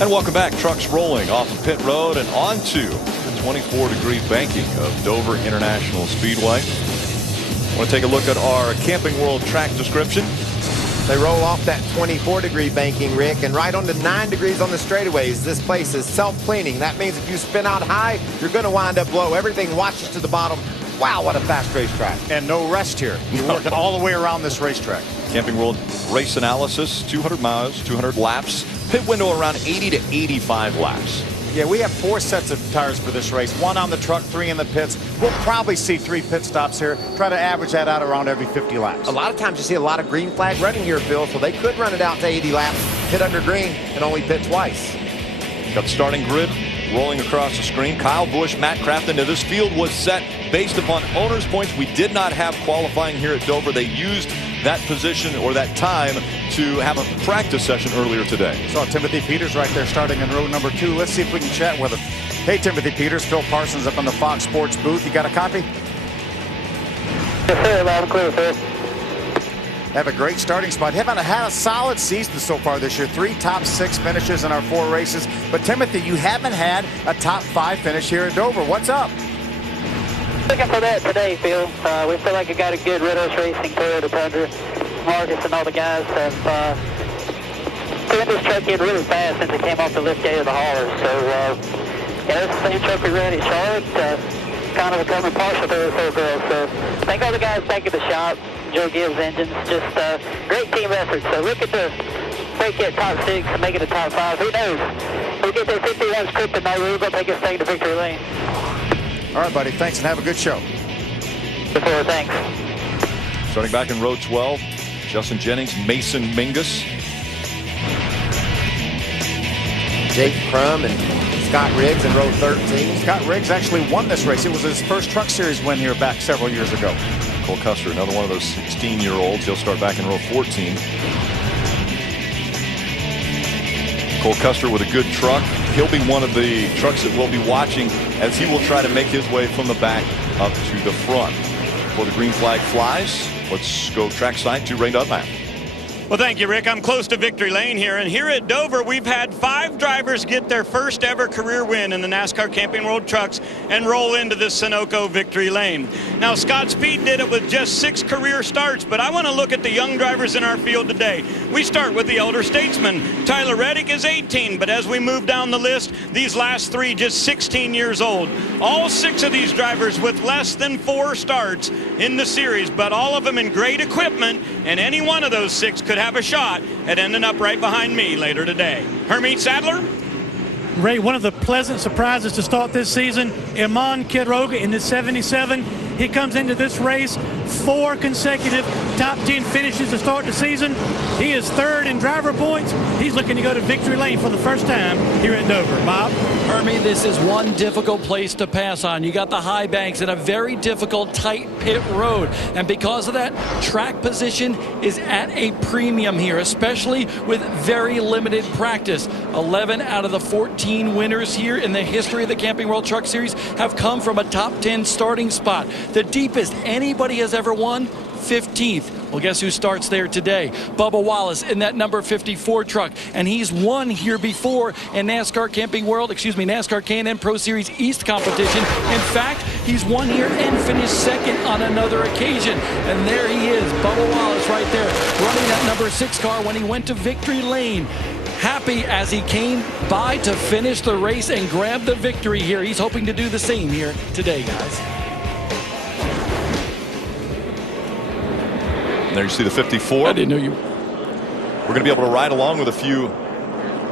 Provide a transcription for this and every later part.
And welcome back. Trucks rolling off of pit road and onto the 24-degree banking of Dover International Speedway. I want to take a look at our Camping World track description. They roll off that 24-degree banking, Rick, and right onto 9 degrees on the straightaways. This place is self-cleaning. That means if you spin out high, you're going to wind up low. Everything washes to the bottom. Wow, what a fast racetrack. And no rest here. You're working all the way around this racetrack. Camping World race analysis, 200 miles, 200 laps. Pit window around 80 to 85 laps. Yeah, we have 4 sets of tires for this race. 1 on the truck, 3 in the pits. We'll probably see 3 pit stops here. Try to average that out around every 50 laps. A lot of times you see a lot of green flag running here, Phil, so they could run it out to 80 laps, hit under green, and only pit twice. Got the starting grid rolling across the screen. Kyle Busch, Matt Crafton. Now this field was set based upon owners' points. We did not have qualifying here at Dover. They used that position or that time to have a practice session earlier today. Saw Timothy Peters right there starting in row number 2. Let's see if we can chat with him. Hey, Timothy Peters, Phil Parsons up on the Fox Sports booth. You got a copy? Yes, sir. Loud and clear, sir. Have a great starting spot. Haven't had a solid season so far this year. 3 top 6 finishes in our 4 races. But Timothy, you haven't had a top 5 finish here at Dover. What's up? Looking for that today, Phil. We feel like we got a good Red Horse Racing, Toyota Tundra. Marcus and all the guys have turned this truck in really fast since it came off the lift gate of the hauler. So, yeah, it's the same truck we ran in Charlotte. Kind of becoming partial to this whole girl. So, thank all the guys back at the shop. Joe Gibbs Engines, just great team effort. So look at the break that top 6 and make it a top 5. Who knows? We'll get that 51 script tonight. We're going to take us thing to victory lane. All right, buddy. Thanks and have a good show. Before, thanks. Starting back in row 12, Justin Jennings, Mason Mingus. Jake Crum and Scott Riggs in row 13. Scott Riggs actually won this race. It was his first Truck Series win here back several years ago. Cole Custer, another one of those 16-year-olds. He'll start back in row 14. Cole Custer with a good truck. He'll be one of the trucks that we'll be watching as he will try to make his way from the back up to the front. Before the green flag flies, let's go trackside to Ray Dunlap. Well, thank you, Rick. I'm close to victory lane here, and here at Dover, we've had 5 drivers get their first ever career win in the NASCAR Camping World Trucks and roll into the Sunoco victory lane. Now, Scott Speed did it with just 6 career starts, but I want to look at the young drivers in our field today. We start with the elder statesman. Tyler Reddick is 18, but as we move down the list, these last 3 just 16 years old. All 6 of these drivers with less than 4 starts in the series, but all of them in great equipment, and any one of those 6 could have a shot at ending up right behind me later today. Hermit Sadler? Ray, one of the pleasant surprises to start this season, Iman Kidroga in the 77. He comes into this race 4 consecutive top 10 finishes to start the season. He is 3rd in driver points. He's looking to go to victory lane for the first time here at Dover. Bob? Hermie, this is one difficult place to pass on. You got the high banks and a very difficult tight pit road. And because of that, track position is at a premium here, especially with very limited practice. 11 out of the 14 winners here in the history of the Camping World Truck Series have come from a top 10 starting spot. The deepest anybody has ever won, 15th. Well, guess who starts there today? Bubba Wallace in that number 54 truck. And he's won here before in NASCAR NASCAR K&N Pro Series East competition. In fact, he's won here and finished 2nd on another occasion. And there he is, Bubba Wallace right there, running that number 6 car when he went to victory lane. Happy as he came by to finish the race and grab the victory here. He's hoping to do the same here today, guys. There you see the 54. I didn't know you. We're going to be able to ride along with a few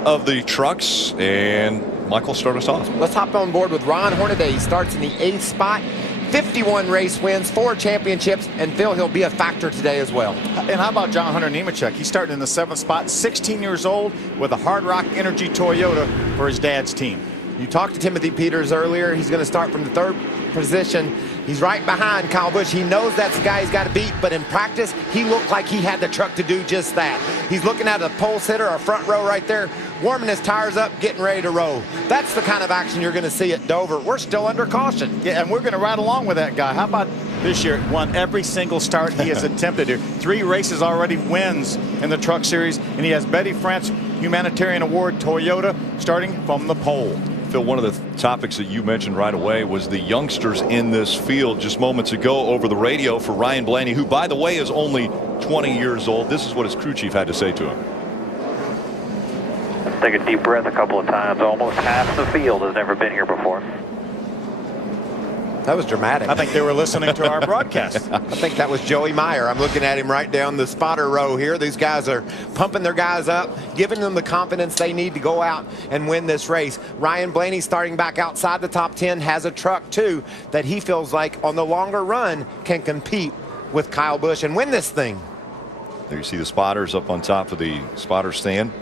of the trucks, and Michael, start us off. Let's hop on board with Ron Hornaday. He starts in the 8th spot. 51 race wins, 4 championships, and Phil, he'll be a factor today as well. And how about John Hunter Nemechek? He's starting in the 7th spot, 16 years old, with a Hard Rock Energy Toyota for his dad's team. You talked to Timothy Peters earlier. He's going to start from the 3rd position. He's right behind Kyle Busch. He knows that's the guy he's got to beat, but in practice, he looked like he had the truck to do just that. He's looking at a pole sitter, a front row right there, warming his tires up, getting ready to roll. That's the kind of action you're going to see at Dover. We're still under caution. Yeah, and we're going to ride along with that guy. How about this year. Won every single start he has attempted here. 3 races already wins in the Truck Series, and he has Betty France Humanitarian Award Toyota starting from the pole. Phil, one of the topics that you mentioned right away was the youngsters in this field just moments ago over the radio for Ryan Blaney, who, by the way, is only 20 years old. This is what his crew chief had to say to him. Take a deep breath a couple of times. Almost half the field has never been here before. That was dramatic. I think they were listening to our broadcast. I think that was Joey Meyer. I'm looking at him right down the spotter row here. These guys are pumping their guys up, giving them the confidence they need to go out and win this race. Ryan Blaney, starting back outside the top 10, has a truck too that he feels like on the longer run can compete with Kyle Busch and win this thing. There you see the spotters up on top of the spotter stand.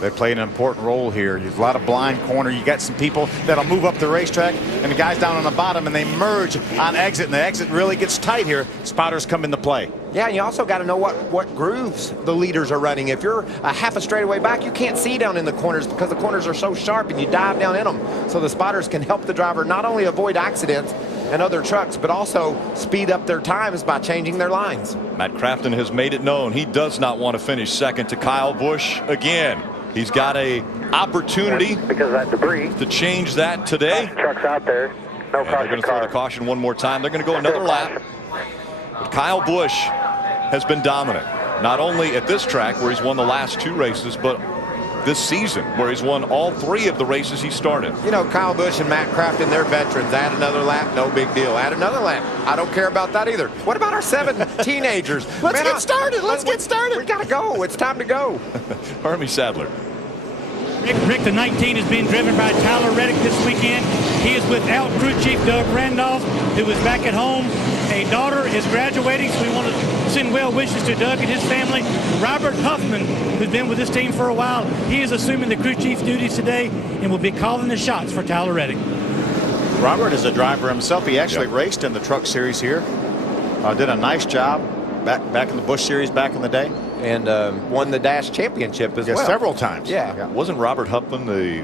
They play an important role here. There's a lot of blind corner. You got some people that'll move up the racetrack, and the guys down on the bottom, and they merge on exit, and the exit really gets tight here. Spotters come into play. Yeah, and you also got to know what grooves the leaders are running. If you're a half a straightaway back, you can't see down in the corners because the corners are so sharp, and you dive down in them. So the spotters can help the driver not only avoid accidents and other trucks, but also speed up their times by changing their lines. Matt Crafton has made it known he does not want to finish second to Kyle Busch again. He's got a opportunity because of that debris to change that today. Trucks out there. No They're going to throw the caution one more time. They're going to go another lap. But Kyle Busch has been dominant, not only at this track where he's won the last 2 races, but this season where he's won all 3 of the races he started. You know, Kyle Busch and Matt Crafton, they're veterans. Add another lap, no big deal. Add another lap. I don't care about that either. What about our 7 teenagers? Let's get started. Let's get started. We got to go. It's time to go. Army Sadler. Rick, the 19 is being driven by Tyler Reddick this weekend. He is without crew chief Doug Randolph, who is back at home. A daughter is graduating, so we want to send well wishes to Doug and his family. Robert Huffman, who's been with this team for a while, he is assuming the crew chief duties today and will be calling the shots for Tyler Reddick. Robert is a driver himself. He actually raced in the Truck Series here. Did a nice job back in the Busch Series back in the day. And won the Dash Championship as well. Several times. Yeah. Wasn't Robert Huffman the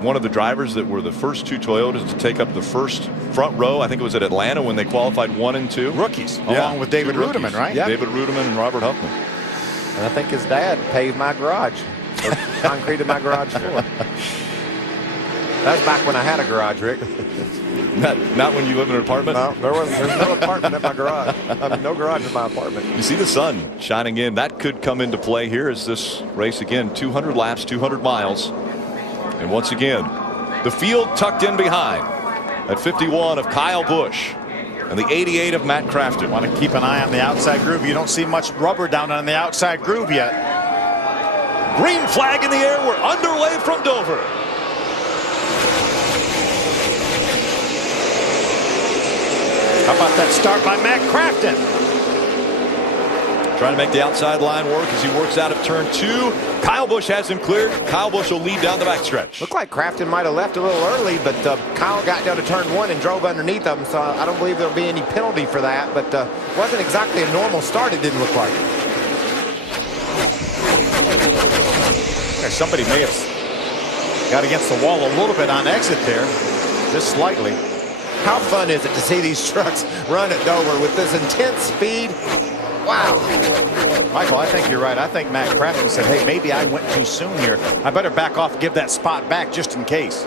one of the drivers that were the first 2 Toyotas to take up the first front row? I think it was at Atlanta when they qualified 1 and 2. Rookies, along with David Rudiman, right? Yeah. David Rudiman and Robert Huffman. And I think his dad paved my garage, or concreted my garage floor. That was back when I had a garage, Rick. Not when you live in an apartment? No, there's no apartment in my garage. I mean, no garage in my apartment. You see the sun shining in. That could come into play here as this race again, 200 laps, 200 miles. And once again, the field tucked in behind at 51 of Kyle Busch and the 88 of Matt Crafton. Want to keep an eye on the outside groove. You don't see much rubber down on the outside groove yet. Green flag in the air. We're underway from Dover. How about that start by Matt Crafton? Trying to make the outside line work as he works out of turn 2. Kyle Busch has him cleared. Kyle Busch will lead down the backstretch. Looked like Crafton might have left a little early, but Kyle got down to turn 1 and drove underneath him, so I don't believe there'll be any penalty for that, but wasn't exactly a normal start, it didn't look like. Somebody may have got against the wall a little bit on exit there, just slightly. How fun is it to see these trucks run at Dover with this intense speed? Wow. Michael, I think you're right. I think Matt Crafton said, hey, maybe I went too soon here. I better back off and give that spot back just in case.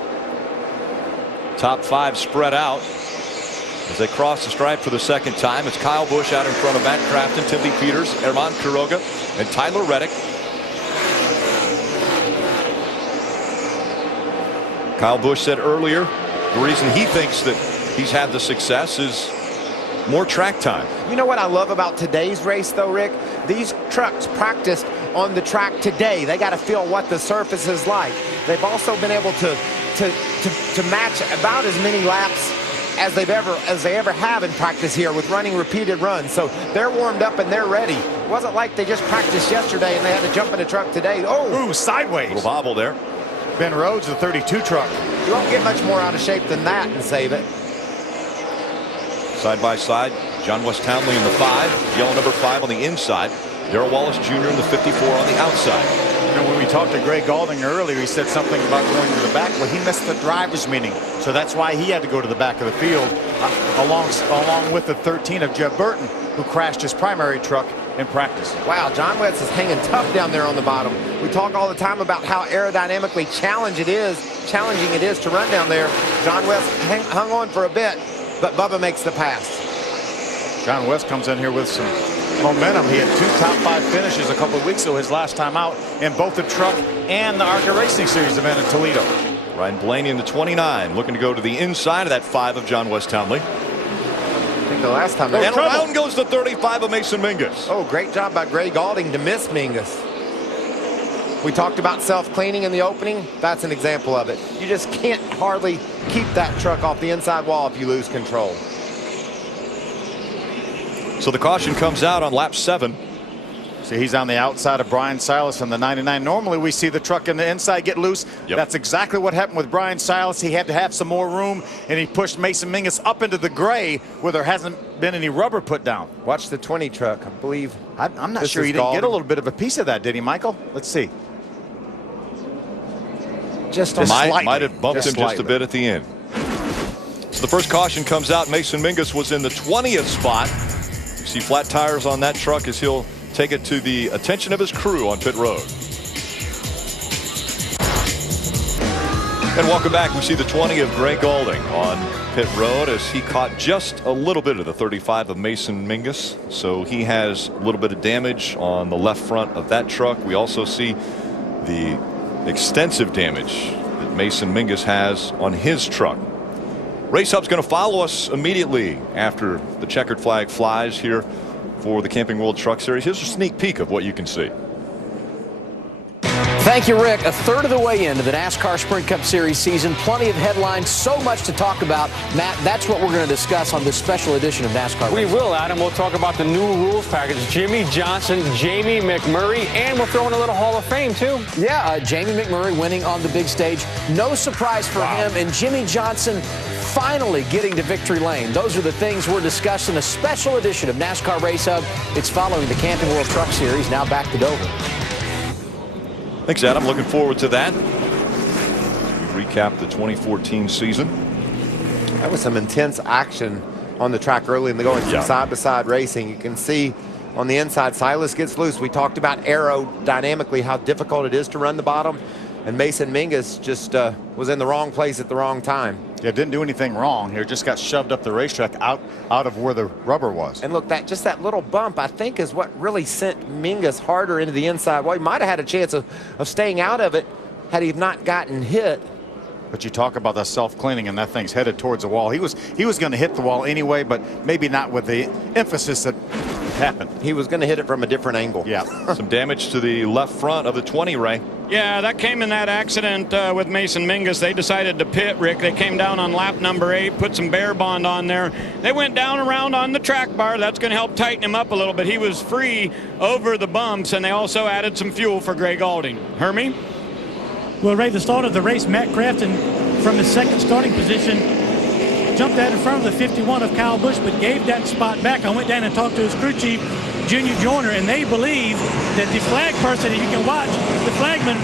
Top 5 spread out as they cross the stripe for the second time. It's Kyle Busch out in front of Matt Crafton, Timothy Peters, Herman Quiroga, and Tyler Reddick. Kyle Busch said earlier the reason he thinks that he's had the success is more track time. You know what I love about today's race, though, Rick? These trucks practiced on the track today. They got to feel what the surface is like. They've also been able to match about as many laps as they ever have in practice here with running repeated runs. So they're warmed up and they're ready. It wasn't like they just practiced yesterday and they had to jump in a truck today. Oh, ooh, sideways. Little bobble there. Ben Rhodes, the 32 truck. You won't get much more out of shape than that and save it. Side by side, John West Townley in the 5, yellow number 5 on the inside. Darrell Wallace Jr. in the 54 on the outside. You know, when we talked to Greg Galding earlier, he said something about going to the back. Well, he missed the driver's meeting, so that's why he had to go to the back of the field, along with the 13 of Jeb Burton, who crashed his primary truck in practice. Wow, John West is hanging tough down there on the bottom. We talk all the time about how aerodynamically challenging it is to run down there. John West hung on for a bit, but Bubba makes the pass. John West comes in here with some momentum. He had 2 top 5 finishes a couple of weeks ago, his last time out, in both the truck and the ARCA Racing Series event in Toledo. Ryan Blaney in the 29, looking to go to the inside of that 5 of John West Townley. I think the last time. And around goes the 35 of Mason Mingus. Oh, great job by Greg Galding to miss Mingus. We talked about self-cleaning in the opening. That's an example of it. You just can't hardly keep that truck off the inside wall if you lose control. So the caution comes out on lap 7. See, he's on the outside of Brian Silas on the 99. Normally we see the truck in the inside get loose. Yep. That's exactly what happened with Brian Silas. He had to have some more room, and he pushed Mason Mingus up into the gray where there hasn't been any rubber put down. Watch the 20 truck, I believe. I'm not sure he didn't get a little bit of a piece of that, did he, Michael? Let's see. Just might have bumped him just a bit at the end. So the first caution comes out. Mason Mingus was in the 20th spot. You see flat tires on that truck as he'll take it to the attention of his crew on pit road. And welcome back. We see the 20 of Greg Galding on pit road as he caught just a little bit of the 35 of Mason Mingus. So he has a little bit of damage on the left front of that truck. We also see the extensive damage that Mason Mingus has on his truck. Race Hub's going to follow us immediately after the checkered flag flies here for the Camping World Truck Series. Here's a sneak peek of what you can see. Thank you, Rick. A third of the way into the NASCAR Sprint Cup Series season. Plenty of headlines, so much to talk about. Matt, that's what we're going to discuss on this special edition of NASCAR. We will, Adam. We'll talk about the new rules package. Jimmy Johnson, Jamie McMurray, and we'll throw in a little Hall of Fame, too. Yeah, Jamie McMurray winning on the big stage. No surprise for him. And Jimmy Johnson finally getting to victory lane. Those are the things we're discussing. A special edition of NASCAR Race Hub. It's following the Camping World Truck Series. Now back to Dover. Thanks, Adam. Looking forward to that. We recap the 2014 season. That was some intense action on the track early in the going, some side-by-side racing. You can see on the inside, Silas gets loose. We talked about aerodynamically how difficult it is to run the bottom, and Mason Mingus just was in the wrong place at the wrong time. Yeah, didn't do anything wrong here. Just got shoved up the racetrack out of where the rubber was. And look, just that little bump, I think, is what really sent Mingus harder into the inside. Well, he might have had a chance of staying out of it had he not gotten hit. But you talk about the self-cleaning, and that thing's headed towards the wall. He was going to hit the wall anyway, but maybe not with the emphasis that happened. He was going to hit it from a different angle. Yeah. Some damage to the left front of the 20, Ray. Yeah, that came in that accident with Mason Mingus. They decided to pit, Rick. They came down on lap number 8, put some bear bond on there. They went down around on the track bar. That's going to help tighten him up a little bit. He was free over the bumps, and they also added some fuel for Greg Galding. Hermie? Well, Ray, the start of the race, Matt Crafton from his second starting position jumped out in front of the 51 of Kyle Busch, but gave that spot back. I went down and talked to his crew chief, Junior Joyner, and they believe that the flag person, as you can watch, the flagman,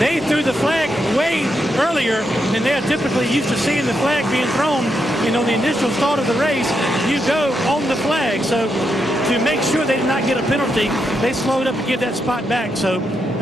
they threw the flag way earlier than they are typically used to seeing the flag being thrown. And on the initial start of the race, you go on the flag. So to make sure they did not get a penalty, they slowed up to give that spot back. So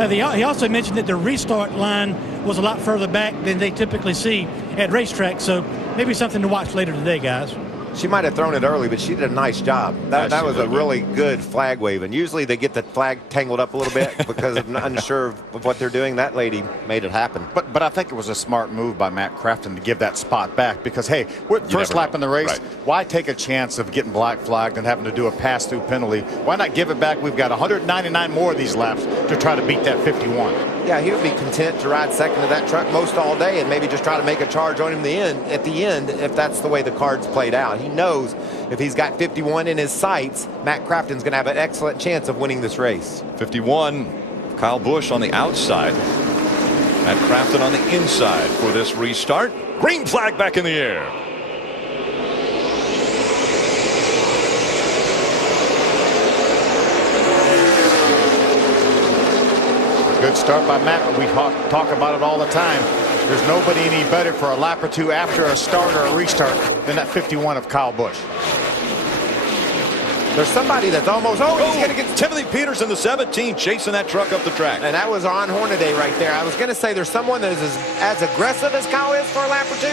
he also mentioned that the restart line was a lot further back than they typically see at racetracks. So maybe something to watch later today, guys. She might have thrown it early, but she did a nice job. That was a really good flag wave. And usually they get the flag tangled up a little bit because I'm unsure of what they're doing. That lady made it happen. But I think it was a smart move by Matt Crafton to give that spot back because, hey, we're first lap in the race. Right. Why take a chance of getting black flagged and having to do a pass-through penalty? Why not give it back? We've got 199 more of these laps to try to beat that 51. Yeah, he would be content to ride second to that truck most all day and maybe just try to make a charge on him at the end if that's the way the cards played out. He knows if he's got 51 in his sights, Matt Crafton's going to have an excellent chance of winning this race. 51, Kyle Busch on the outside. Matt Crafton on the inside for this restart. Green flag back in the air. Good start by Matt, but we talk about it all the time. There's nobody any better for a lap or two after a start or a restart than that 51 of Kyle Busch. There's somebody that's almost, he's going to get Timothy Peters in the 17 chasing that truck up the track. And that was Ron Hornaday right there. I was going to say there's someone that is as aggressive as Kyle is for a lap or two,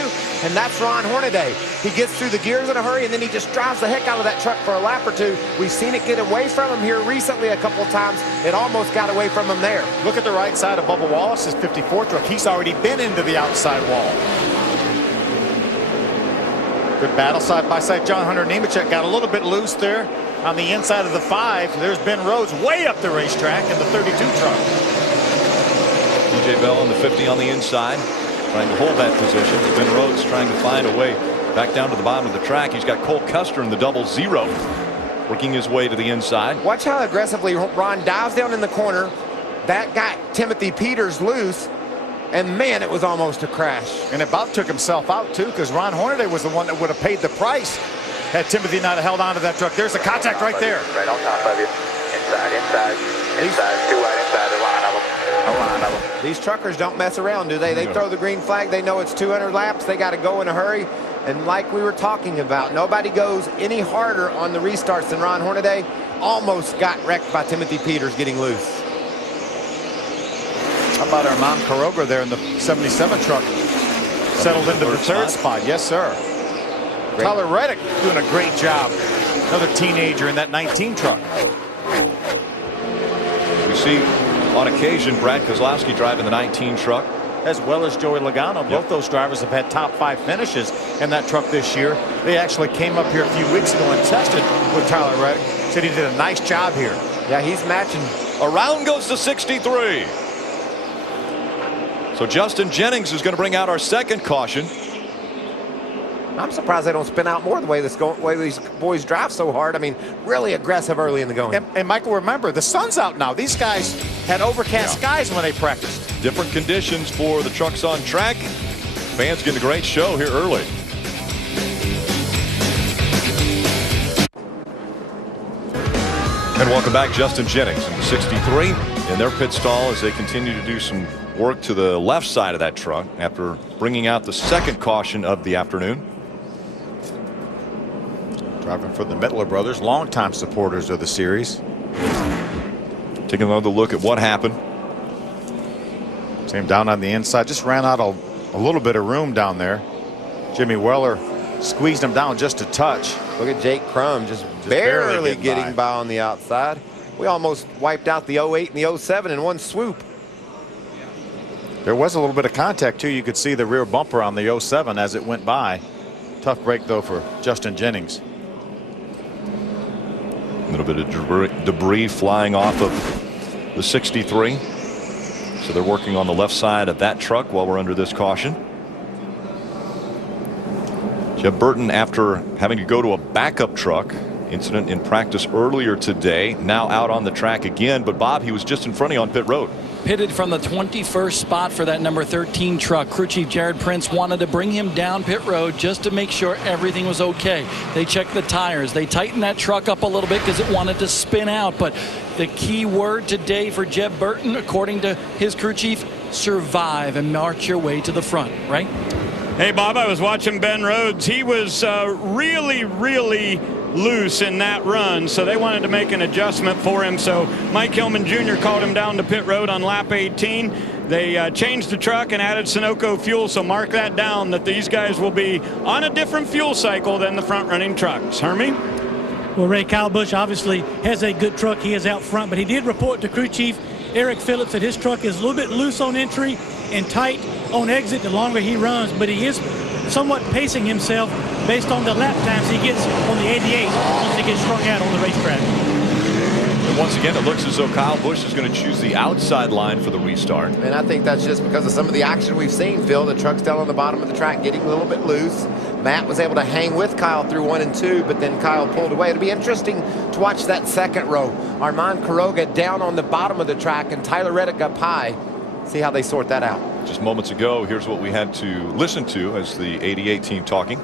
and that's Ron Hornaday. He gets through the gears in a hurry, and then he just drives the heck out of that truck for a lap or two. We've seen it get away from him here recently a couple of times. It almost got away from him there. Look at the right side of Bubba Wallace's 54 truck. He's already been into the outside wall. Good battle side by side. John Hunter Nemechek got a little bit loose there. On the inside of the 5, there's Ben Rhodes way up the racetrack in the 32 truck. DJ Bell in the 50 on the inside, trying to hold that position. Ben Rhodes trying to find a way back down to the bottom of the track. He's got Cole Custer in the 00, working his way to the inside. Watch how aggressively Ron dives down in the corner. That got Timothy Peters loose. And man, it was almost a crash. And about took himself out too, because Ron Hornaday was the one that would have paid the price had Timothy not held on to that truck. There's the contact right there. Right on top of you. Inside. Two right inside. A line of them. These truckers don't mess around, do they? They throw the green flag. They know it's 200 laps. They got to go in a hurry. And like we were talking about, nobody goes any harder on the restarts than Ron Hornaday. Almost got wrecked by Timothy Peters getting loose. How about Armand Quiroga there in the 77 truck? Settled into the third spot. Yes, sir. Tyler Reddick doing a great job. Another teenager in that 19 truck. We see on occasion Brad Kozlowski driving the 19 truck. As well as Joey Logano. Both those drivers have had top 5 finishes in that truck this year. They actually came up here a few weeks ago and tested with Tyler Reddick. Said he did a nice job here. Yeah, he's matching. Around goes the 63. So Justin Jennings is going to bring out our second caution. I'm surprised they don't spin out more the way these boys drive so hard. I mean, really aggressive early in the going. And Michael, remember, the sun's out now. These guys had overcast skies when they practiced. Different conditions for the trucks on track. Fans getting a great show here early. And welcome back, Justin Jennings in the 63 in their pit stall as they continue to do some work to the left side of that truck after bringing out the second caution of the afternoon. Driving for the Mittler brothers, longtime supporters of the series. Taking another look at what happened. Same down on the inside, just ran out a little bit of room down there. Jimmy Weller squeezed him down just a touch. Look at Jake Crum just barely getting by on the outside. We almost wiped out the 08 and the 07 in one swoop. There was a little bit of contact too. You could see the rear bumper on the 07 as it went by. Tough break though for Justin Jennings. A little bit of debris flying off of the 63. So they're working on the left side of that truck while we're under this caution. Jeff Burton, after having to go to a backup truck, incident in practice earlier today, now out on the track again. But Bob, he was just in front of you on pit road. Pitted from the 21st spot for that number 13 truck. Crew Chief Jared Prince wanted to bring him down pit road just to make sure everything was okay. They checked the tires. They tightened that truck up a little bit because it wanted to spin out. But the key word today for Jeb Burton, according to his crew chief, survive and march your way to the front, right? Hey, Bob, I was watching Ben Rhodes. He was really loose in that run, so they wanted to make an adjustment for him. So Mike Hillman Jr. called him down to pit road on lap 18. They changed the truck and added Sunoco fuel, so mark that down that these guys will be on a different fuel cycle than the front-running trucks. Hermie? Well, Ray, Kyle Busch obviously has a good truck. He is out front, but he did report to crew chief Eric Phillips that his truck is a little bit loose on entry and tight on exit the longer he runs, but he is somewhat pacing himself based on the lap times he gets on the 88 once he gets strung out on the racetrack. And once again, it looks as though Kyle Busch is going to choose the outside line for the restart. And I think that's just because of some of the action we've seen, Phil. The truck's down on the bottom of the track getting a little bit loose. Matt was able to hang with Kyle through 1 and 2, but then Kyle pulled away. It'll be interesting to watch that second row. Armand Quiroga down on the bottom of the track and Tyler Reddick up high. See how they sort that out. Just moments ago, here's what we had to listen to as the 88 team talking.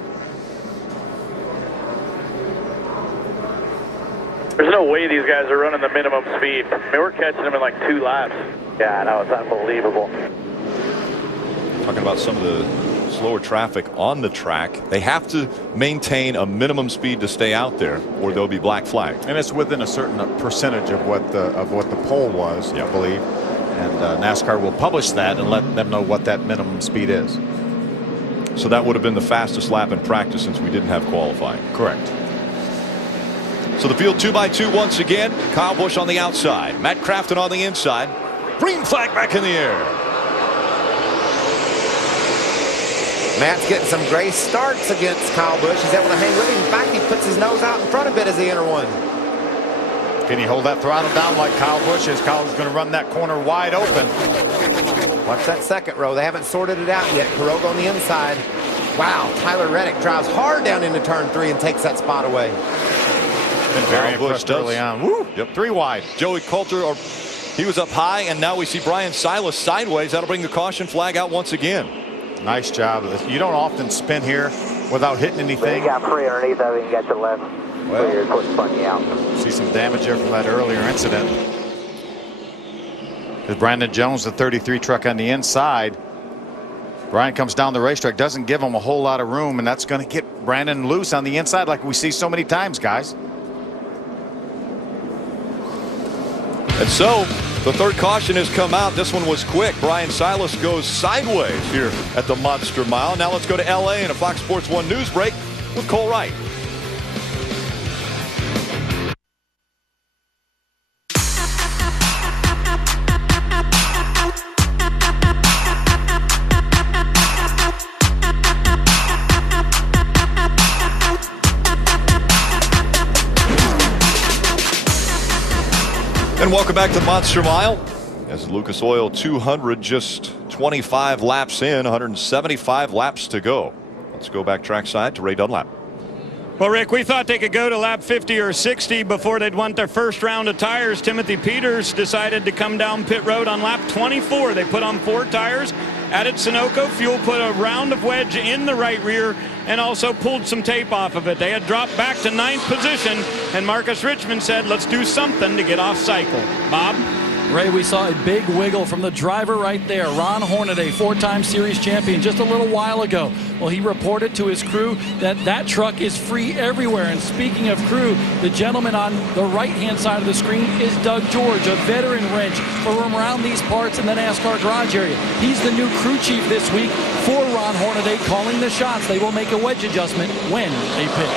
There's no way these guys are running the minimum speed. I mean, we're catching them in like 2 laps. Yeah, no, it's unbelievable. Talking about some of the slower traffic on the track, they have to maintain a minimum speed to stay out there, or there'll be black flag. And it's within a certain percentage of what the pole was, I believe. And NASCAR will publish that and let them know what that minimum speed is. So that would have been the fastest lap in practice since we didn't have qualifying. Correct. So the field 2x2 once again. Kyle Busch on the outside, Matt Crafton on the inside. Green flag back in the air. Matt's getting some great starts against Kyle Busch. He's able to hang with him. In fact, he puts his nose out in front a bit as he enter one. Can he hold that throttle down like Kyle Busch is? Kyle's going to run that corner wide open. Watch that second row. They haven't sorted it out yet. Quiroga on the inside. Wow, Tyler Reddick drives hard down into turn 3 and takes that spot away. Been very impressed early on. Woo! Yep. 3 wide. Joey Coulter, he was up high, and now we see Brian Silas sideways. That'll bring the caution flag out once again. Nice job. You don't often spin here without hitting anything. You got free underneath of it and got your left. Well, clear, quick spun you out. See some damage there from that earlier incident. There's Brandon Jones, the 33 truck on the inside. Brian comes down the racetrack, doesn't give him a whole lot of room, and that's going to get Brandon loose on the inside like we see so many times, guys. And so the third caution has come out. This one was quick. Brian Silas goes sideways here at the Monster Mile. Now let's go to LA and a Fox Sports 1 news break with Cole Wright. And welcome back to Monster Mile. As Lucas Oil 200, just 25 laps in, 175 laps to go. Let's go back trackside to Ray Dunlap. Well, Rick, we thought they could go to lap 50 or 60 before they'd want their first round of tires. Timothy Peters decided to come down pit road on lap 24. They put on 4 tires. Added Sunoco. Fuel put a round of wedge in the right rear and also pulled some tape off of it. They had dropped back to 9th position, and Marcus Richmond said, let's do something to get off cycle. Bob? Ray, we saw a big wiggle from the driver right there, Ron Hornaday, 4-time series champion, just a little while ago. Well, he reported to his crew that that truck is free everywhere. And speaking of crew, the gentleman on the right-hand side of the screen is Doug George, a veteran wrench from around these parts in the NASCAR garage area. He's the new crew chief this week for Ron Hornaday, calling the shots. They will make a wedge adjustment when they pit.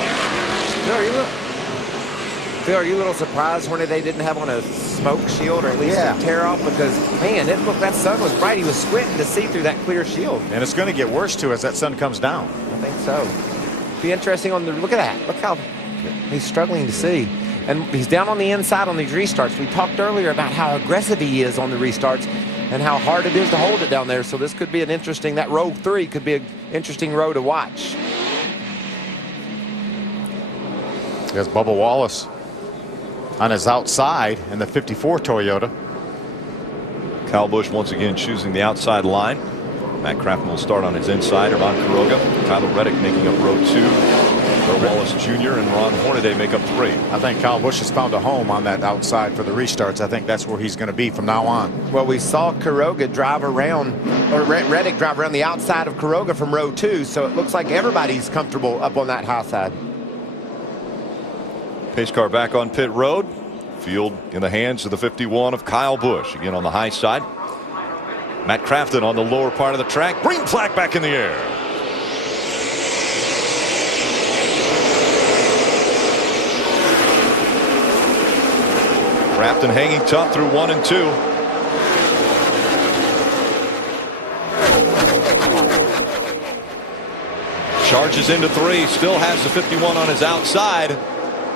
Phil, are you a little surprised Hornaday didn't have on a smoke shield or at least a tear off? Because, man, it looked, that sun was bright. He was squinting to see through that clear shield. And it's going to get worse, too, as that sun comes down. I think so. Be interesting on the, look at that. Look how he's struggling to see. And he's down on the inside on these restarts. We talked earlier about how aggressive he is on the restarts and how hard it is to hold it down there. So this could be an interesting, that row 3 could be an interesting row to watch. There's Bubba Wallace on his outside in the 54 Toyota. Kyle Busch once again choosing the outside line. Matt Crafton will start on his inside. Ron Quiroga, Tyler Reddick making up row 2. Bill Wallace Jr. and Ron Hornaday make up 3. I think Kyle Busch has found a home on that outside for the restarts. I think that's where he's going to be from now on. Well, we saw Quiroga drive around, or Reddick drive around the outside of Quiroga from row 2, so it looks like everybody's comfortable up on that high side. Pace car back on pit road. Field in the hands of the 51 of Kyle Busch. Again on the high side. Matt Crafton on the lower part of the track. Green flag back in the air. Crafton hanging tough through 1 and 2. Charges into 3. Still has the 51 on his outside.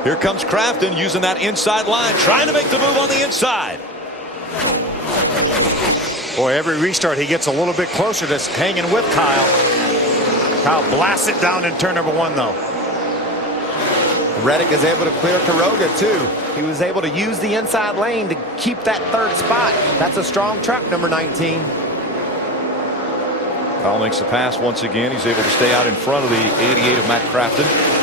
Here comes Crafton using that inside line, trying to make the move on the inside. Boy, every restart he gets a little bit closer to hanging with Kyle. Kyle blasts it down in turn number 1, though. Reddick is able to clear Quiroga, too. He was able to use the inside lane to keep that 3rd spot. That's a strong truck, number 19. Kyle makes the pass once again. He's able to stay out in front of the 88 of Matt Crafton.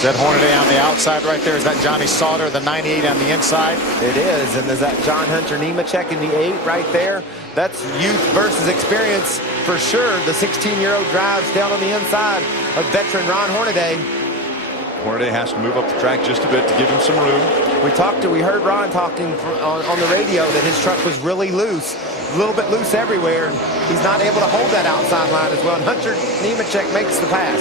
Is that Hornaday on the outside right there? Is that Johnny Sauter, the 98 on the inside? It is, and there's that John Hunter Nemechek in the 8 right there. That's youth versus experience for sure. The 16-year-old drives down on the inside of veteran Ron Hornaday. Hornaday has to move up the track just a bit to give him some room. We heard Ron talking on the radio that his truck was really loose, a little bit loose everywhere. He's not able to hold that outside line as well, and Hunter Nemechek makes the pass.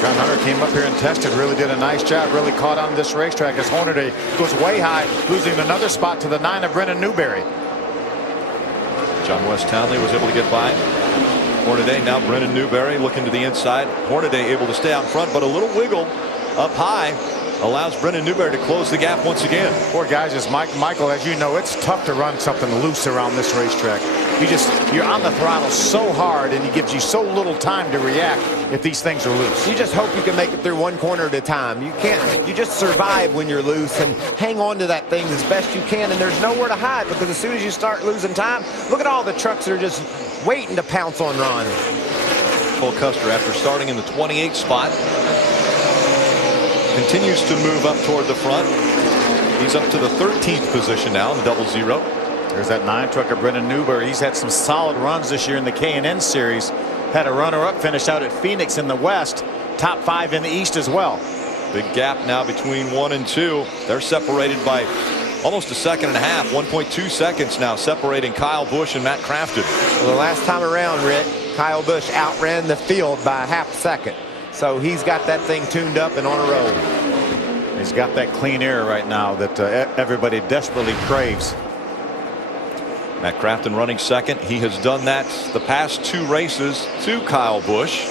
John Hunter came up here and tested, really did a nice job, really caught on this racetrack as Hornaday goes way high, losing another spot to the 9 of Brennan Newberry. John West Townley was able to get by Hornaday. Now Brennan Newberry looking to the inside. Hornaday able to stay out in front, but a little wiggle up high allows Brennan Newberry to close the gap once again. Poor guys, as Michael, as you know, it's tough to run something loose around this racetrack. You're on the throttle so hard, and it gives you so little time to react if these things are loose. You just hope you can make it through one corner at a time. You just survive when you're loose and hang on to that thing as best you can, and there's nowhere to hide, because as soon as you start losing time, look at all the trucks that are just waiting to pounce on Ron. Cole Custer, after starting in the 28th spot, continues to move up toward the front. He's up to the 13th position now in the 00. There's that 9 trucker, Brennan Newberry. He's had some solid runs this year in the K&N series. Had a runner-up finish out at Phoenix in the West. Top 5 in the East as well. Big gap now between 1 and 2. They're separated by almost a second and a half. 1.2 seconds now separating Kyle Busch and Matt Crafton. Well, the last time around, Rick, Kyle Busch outran the field by a half second. So he's got that thing tuned up and on a roll. He's got that clean air right now that everybody desperately craves. Matt Crafton running second. He has done that the past 2 races to Kyle Busch,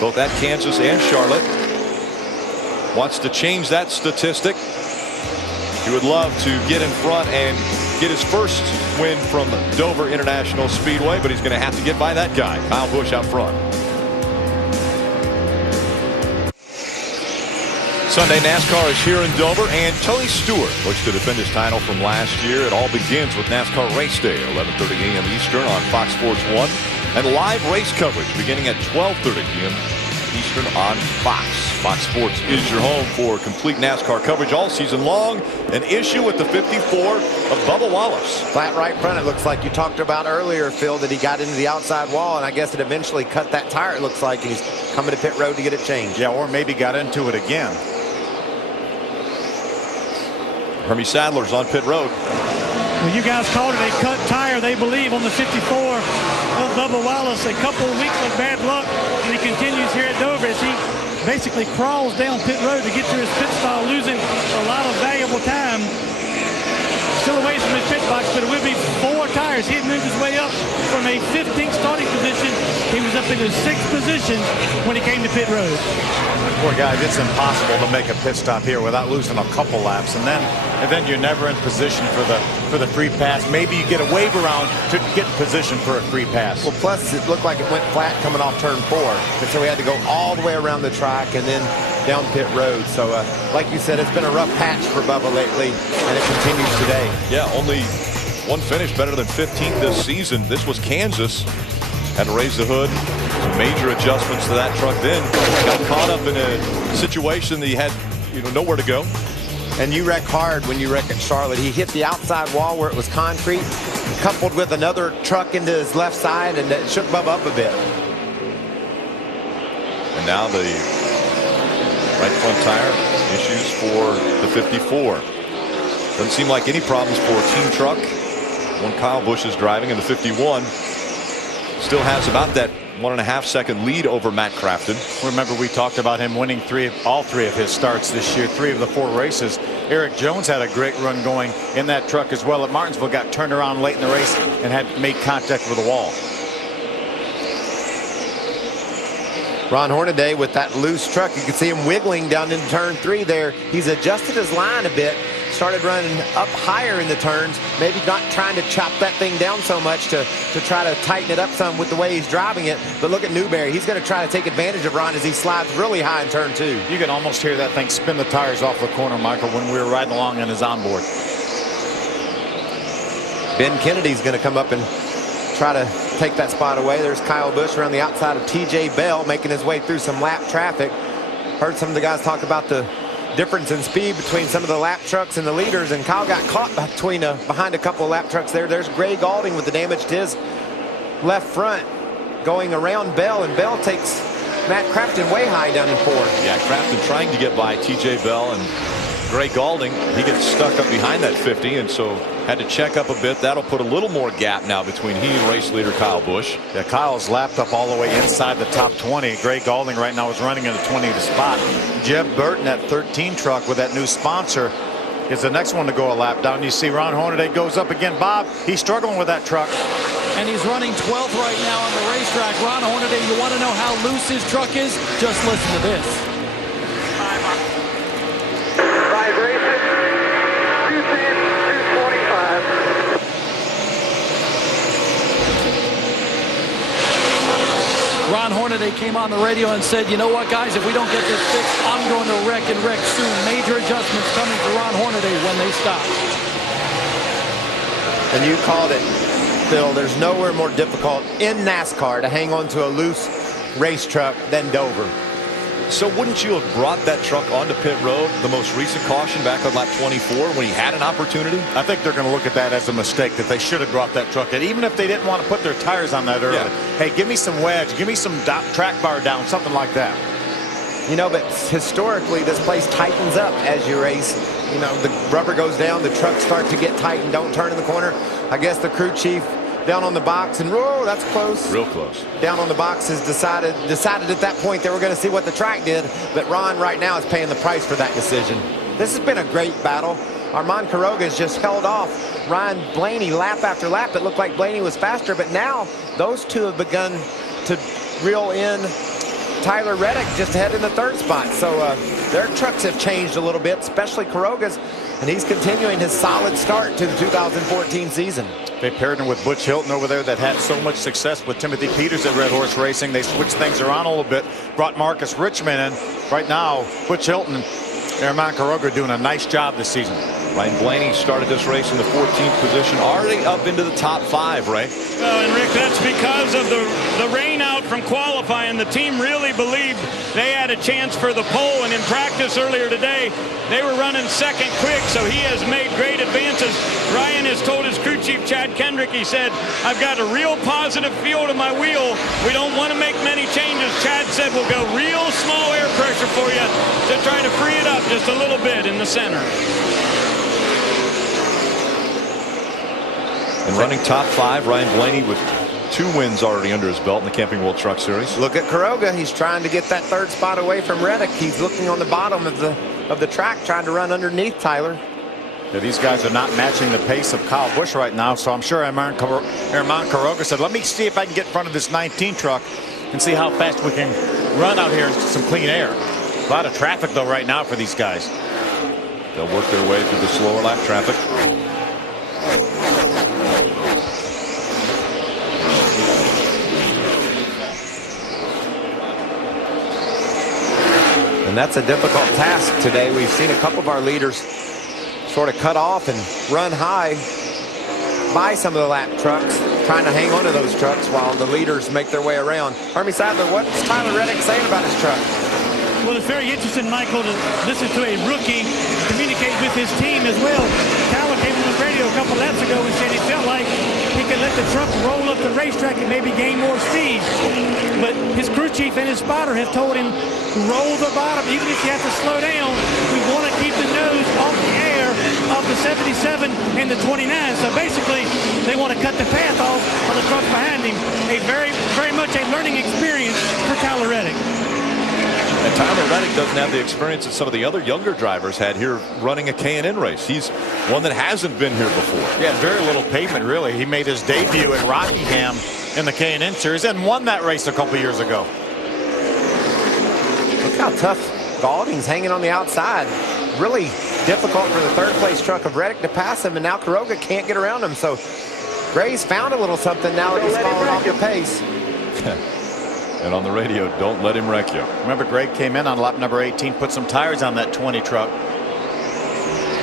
both at Kansas and Charlotte. Wants to change that statistic. He would love to get in front and get his first win from Dover International Speedway, but he's going to have to get by that guy, Kyle Busch, out front. Sunday NASCAR is here in Dover, and Tony Stewart looks to defend his title from last year. It all begins with NASCAR Race Day, 11:30 a.m. Eastern on Fox Sports 1, and live race coverage beginning at 12:30 p.m. Eastern on Fox. Fox Sports is your home for complete NASCAR coverage all season long. An issue with the 54 of Bubba Wallace. Flat right front, it looks like you talked about earlier, Phil, that he got into the outside wall, and I guess it eventually cut that tire, it looks like, and he's coming to pit road to get it changed. Yeah, or maybe got into it again. Hermie Sadler's on pit road. Well, you guys called it a cut tire, they believe, on the 54 of Bubba Wallace. A couple of weeks of bad luck, and he continues here at Dover as he basically crawls down pit road to get to his pit stall, losing a lot of valuable time. Still away from his pit box, but it will be 4 tires. He had moved his way up from a 15th starting position. He was up in his 6th position when he came to pit road. Poor guys, it's impossible to make a pit stop here without losing a couple laps, and then you're never in position for the free pass. Maybe you get a wave around to get in position for a free pass. Well, plus it looked like it went flat coming off turn 4, and so we had to go all the way around the track and then down pit road. So like you said, it's been a rough patch for Bubba lately, and it continues today. Yeah, only one finish better than 15th this season. This was Kansas. Had to raise the hood. Some major adjustments to that truck then. Got caught up in a situation that he had nowhere to go. And you wreck hard when you wreck at Charlotte. He hit the outside wall where it was concrete, coupled with another truck into his left side, and it shook Bubba up a bit. And now the right front tire issues for the 54. Doesn't seem like any problems for Team Truck. One Kyle Busch is driving in the 51. Still has about that 1.5 second lead over Matt Crafton. Remember, we talked about him winning all three of his starts this year, 3 of the 4 races. Eric Jones had a great run going in that truck as well at Martinsville, got turned around late in the race and had made contact with the wall. Ron Hornaday with that loose truck, you can see him wiggling down into turn 3 there. He's adjusted his line a bit, started running up higher in the turns, maybe not trying to chop that thing down so much to try to tighten it up some with the way he's driving it. But look at Newberry. He's going to try to take advantage of Ron as he slides really high in turn 2. You can almost hear that thing spin the tires off the corner, Michael, when we were riding along on his onboard. Ben Kennedy's going to come up and try to take that spot away. There's Kyle Busch around the outside of TJ Bell, making his way through some lap traffic. Heard some of the guys talk about the difference in speed between some of the lap trucks and the leaders, and Kyle got caught behind a couple of lap trucks there. There's Gray Galding with the damage to his left front going around Bell, and Bell takes Matt Crafton way high down in 4. Yeah, Crafton trying to get by TJ Bell, and Gray Galding, he gets stuck up behind that 50, and so had to check up a bit. That'll put a little more gap now between he and race leader Kyle Busch. Yeah, Kyle's lapped up all the way inside the top 20. Gray Galding right now is running in the 20th spot. Jeb Burton at 13 truck with that new sponsor is the next one to go a lap down. You see Ron Hornaday goes up again. Bob, he's struggling with that truck. And he's running 12th right now on the racetrack. Ron Hornaday, you want to know how loose his truck is? Just listen to this. 5 races, 210, 225. Ron Hornaday came on the radio and said, you know what, guys, if we don't get this fixed, I'm going to wreck and wreck soon. Major adjustments coming for Ron Hornaday when they stop. And you called it, Phil. There's nowhere more difficult in NASCAR to hang on to a loose race truck than Dover. So wouldn't you have brought that truck onto pit road, the most recent caution back on lap 24 when he had an opportunity? I think they're going to look at that as a mistake, that they should have brought that truck in, even if they didn't want to put their tires on that early. Yeah. Hey, give me some wedge, give me some track bar down, something like that. You know, but historically, this place tightens up as you race. You know, the rubber goes down, the trucks start to get tight and don't turn in the corner. I guess the crew chief down on the box, and whoa, that's close. Real close. Down on the box has decided at that point they were going to see what the track did, but Ron right now is paying the price for that decision. This has been a great battle. Armand Quiroga has just held off Ryan Blaney lap after lap. It looked like Blaney was faster, but now those two have begun to reel in Tyler Reddick just ahead in the 3rd spot. So their trucks have changed a little bit, especially Quiroga's, and he's continuing his solid start to the 2014 season. They paired him with Butch Hilton over there that had so much success with Timothy Peters at Red Horse Racing. They switched things around a little bit, brought Marcus Richmond in. Right now, Butch Hilton and Armand Quiroga doing a nice job this season. Ryan Blaney started this race in the 14th position, already up into the top 5, Ray. Well, and Rick, that's because of the rain out from qualifying. The team really believed they had a chance for the pole, and in practice earlier today, they were running second quick, so he has made great advances. Ryan has told his crew chief, Chad Kendrick, he said, I've got a real positive feel to my wheel. We don't want to make many changes. Chad said we'll go real small air pressure for you to try to free it up just a little bit in the center. And running top 5, Ryan Blaney with 2 wins already under his belt in the Camping World Truck Series. Look at Quiroga. He's trying to get that 3rd spot away from Reddick. He's looking on the bottom of the track, trying to run underneath Tyler. Yeah, these guys are not matching the pace of Kyle Busch right now, so I'm sure Armand Quiroga said, let me see if I can get in front of this 19 truck and see how fast we can run out here in some clean air. A lot of traffic, though, right now for these guys. They'll work their way through the slower lap traffic. And that's a difficult task today. We've seen a couple of our leaders sort of cut off and run high by some of the lap trucks, trying to hang on to those trucks while the leaders make their way around. Hermie Sadler, what's Tyler Reddick saying about his truck? Well, it's very interesting, Michael, to listen to a rookie communicate with his team as well. Tyler came on the radio a couple laps ago and said he felt like he could let the truck roll up the racetrack and maybe gain more speed. But his crew chief and his spotter have told him, roll the bottom. Even if you have to slow down, we want to keep the nose off the air of the 77 and the 29. So basically, they want to cut the path off on the truck behind him. A very, very much a learning experience for Tyler Reddick. And Tyler Reddick doesn't have the experience that some of the other younger drivers had here running a K&N race. He's one that hasn't been here before. Yeah, very little pavement, really. He made his debut at Rockingham in the K&N Series and won that race a couple years ago. Look how tough Galding's hanging on the outside. Really difficult for the 3rd place truck of Reddick to pass him, and now Quiroga can't get around him. So Gray's found a little something now that he's falling off the pace. And on the radio, don't let him wreck you. Remember, Greg came in on lap number 18, put some tires on that 20 truck.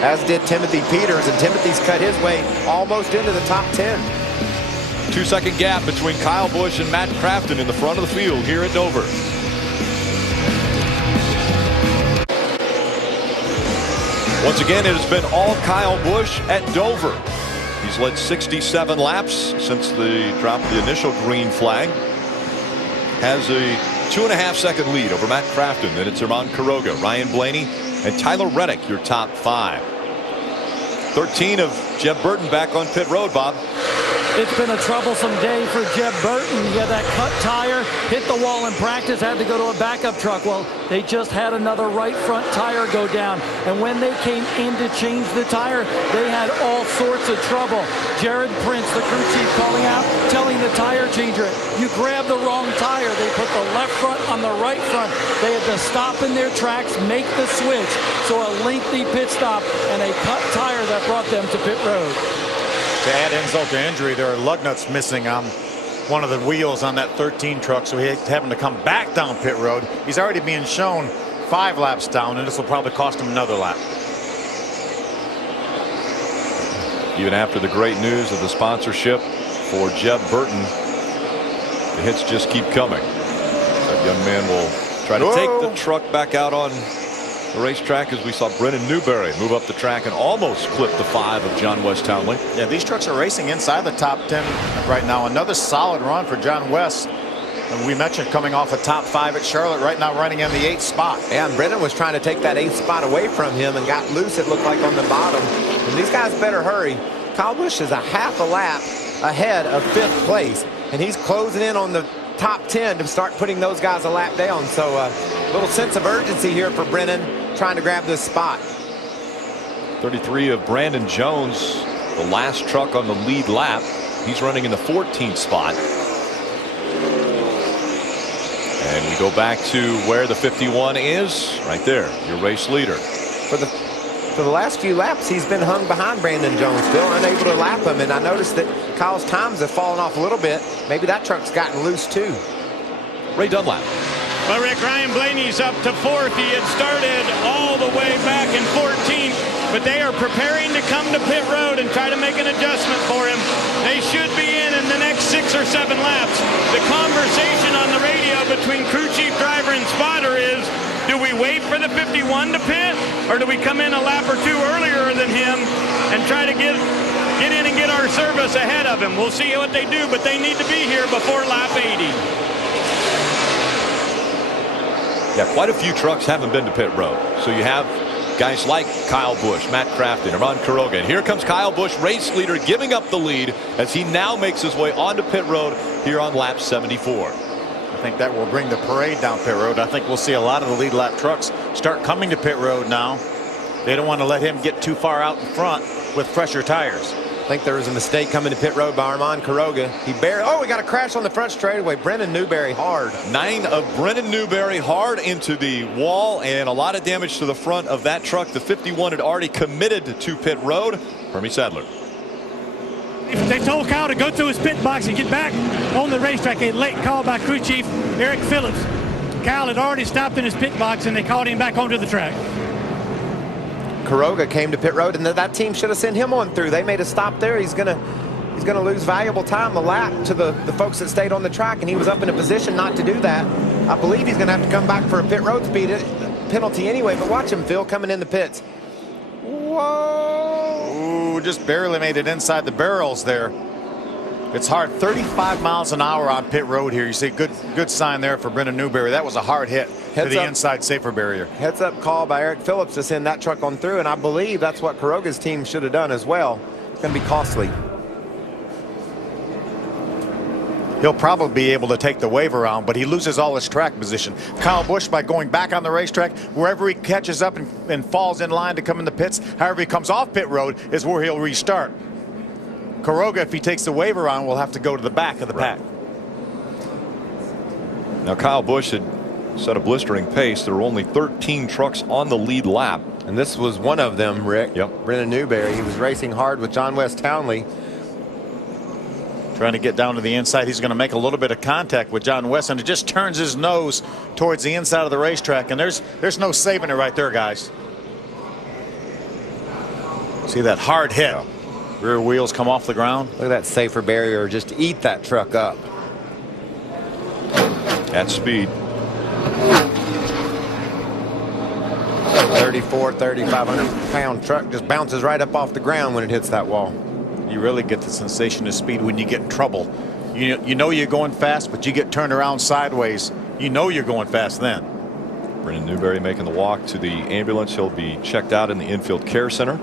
As did Timothy Peters, and Timothy's cut his way almost into the top 10. 2-second gap between Kyle Busch and Matt Crafton in the front of the field here at Dover. Once again, it has been all Kyle Busch at Dover. He's led 67 laps since the drop of the initial green flag. Has a 2.5 second lead over Matt Crafton. Then it's Herman Quiroga, Ryan Blaney, and Tyler Reddick, your top 5. 13 of Jeb Burton back on pit road, Bob. It's been a troublesome day for Jeb Burton. He had that cut tire, hit the wall in practice, had to go to a backup truck. Well, they just had another right front tire go down. And when they came in to change the tire, they had all sorts of trouble. Jared Prince, the crew chief, calling out, telling the tire changer, you grabbed the wrong tire. They put the left front on the right front. They had to stop in their tracks, make the switch. So a lengthy pit stop and a cut tire that brought them to pit road. To add insult to injury, there are lug nuts missing on one of the wheels on that 13 truck, so he's having to come back down pit road. He's already being shown 5 laps down, and this will probably cost him another lap. Even after the great news of the sponsorship for Jeb Burton, the hits just keep coming. That young man will try to take the truck back out on the racetrack, as we saw Brennan Newberry move up the track and almost clip the 5 of John West Townley. Yeah, these trucks are racing inside the top 10 right now. Another solid run for John West. And we mentioned coming off a top 5 at Charlotte, right now running in the 8th spot. Yeah, and Brennan was trying to take that 8th spot away from him and got loose, it looked like, on the bottom. And these guys better hurry. Kyle Busch is a half a lap ahead of 5th place, and he's closing in on the top 10 to start putting those guys a lap down. So a little sense of urgency here for Brennan, trying to grab this spot. 33 of Brandon Jones, the last truck on the lead lap. He's running in the 14th spot. And we go back to where the 51 is, right there, your race leader. For the last few laps, he's been hung behind Brandon Jones, still unable to lap him. And I noticed that Kyle's times have fallen off a little bit. Maybe that truck's gotten loose too. Ray Dunlap. Well, Rick, Ryan Blaney's up to 4th. He had started all the way back in 14th, but they are preparing to come to pit road and try to make an adjustment for him. They should be in the next 6 or 7 laps. The conversation on the radio between crew chief, driver, and spotter is, do we wait for the 51 to pit, or do we come in a lap or 2 earlier than him and try to get in and get our service ahead of him? We'll see what they do, but they need to be here before lap 80. Yeah, quite a few trucks haven't been to pit road. So you have guys like Kyle Busch, Matt Crafton, Herman Quiroga. And here comes Kyle Busch, race leader, giving up the lead as he now makes his way onto pit road here on lap 74. I think that will bring the parade down pit road. I think we'll see a lot of the lead lap trucks start coming to pit road now. They don't want to let him get too far out in front with fresher tires. I think there was a mistake coming to pit road by Herman Quiroga. He we got a crash on the front straightaway. Brennan Newberry hard. 9 of Brennan Newberry hard into the wall, and a lot of damage to the front of that truck. The 51 had already committed to pit road. Hermie Sadler. They told Kyle to go through his pit box and get back on the racetrack. A late call by crew chief Eric Phillips. Kyle had already stopped in his pit box, and they called him back onto the track. Quiroga came to pit road, and that team should have sent him on through. They made a stop there. He's gonna lose valuable time, a lap, to the folks that stayed on the track, and he was up in a position not to do that. I believe he's gonna have to come back for a pit road speed penalty anyway. But watch him, Phil, coming in the pits. Whoa! Ooh, just barely made it inside the barrels there. It's hard. 35 miles an hour on pit road here. You see, good sign there for Brennan Newberry. That was a hard hit to the inside safer barrier. Heads up call by Eric Phillips to send that truck on through, and I believe that's what Quiroga's team should have done as well. It's going to be costly. He'll probably be able to take the wave around, but he loses all his track position. Kyle Busch, by going back on the racetrack, wherever he catches up and falls in line to come in the pits, however he comes off pit road is where he'll restart. Quiroga, if he takes the wave around, will have to go to the back of the pack. Now Kyle Busch had set a blistering pace. There were only 13 trucks on the lead lap, and this was one of them, Rick. Yep. Brennan Newberry. He was racing hard with John West Townley. Trying to get down to the inside. He's going to make a little bit of contact with John West, and it just turns his nose towards the inside of the racetrack, and there's no saving it right there, guys. See that hard hit. Rear wheels come off the ground. Look at that safer barrier just eat that truck up. At speed. 3,500 pound truck just bounces right up off the ground when it hits that wall. You really get the sensation of speed when you get in trouble. You know you're going fast, but you get turned around sideways. You know you're going fast then. Brendan Newberry making the walk to the ambulance. He'll be checked out in the infield care center.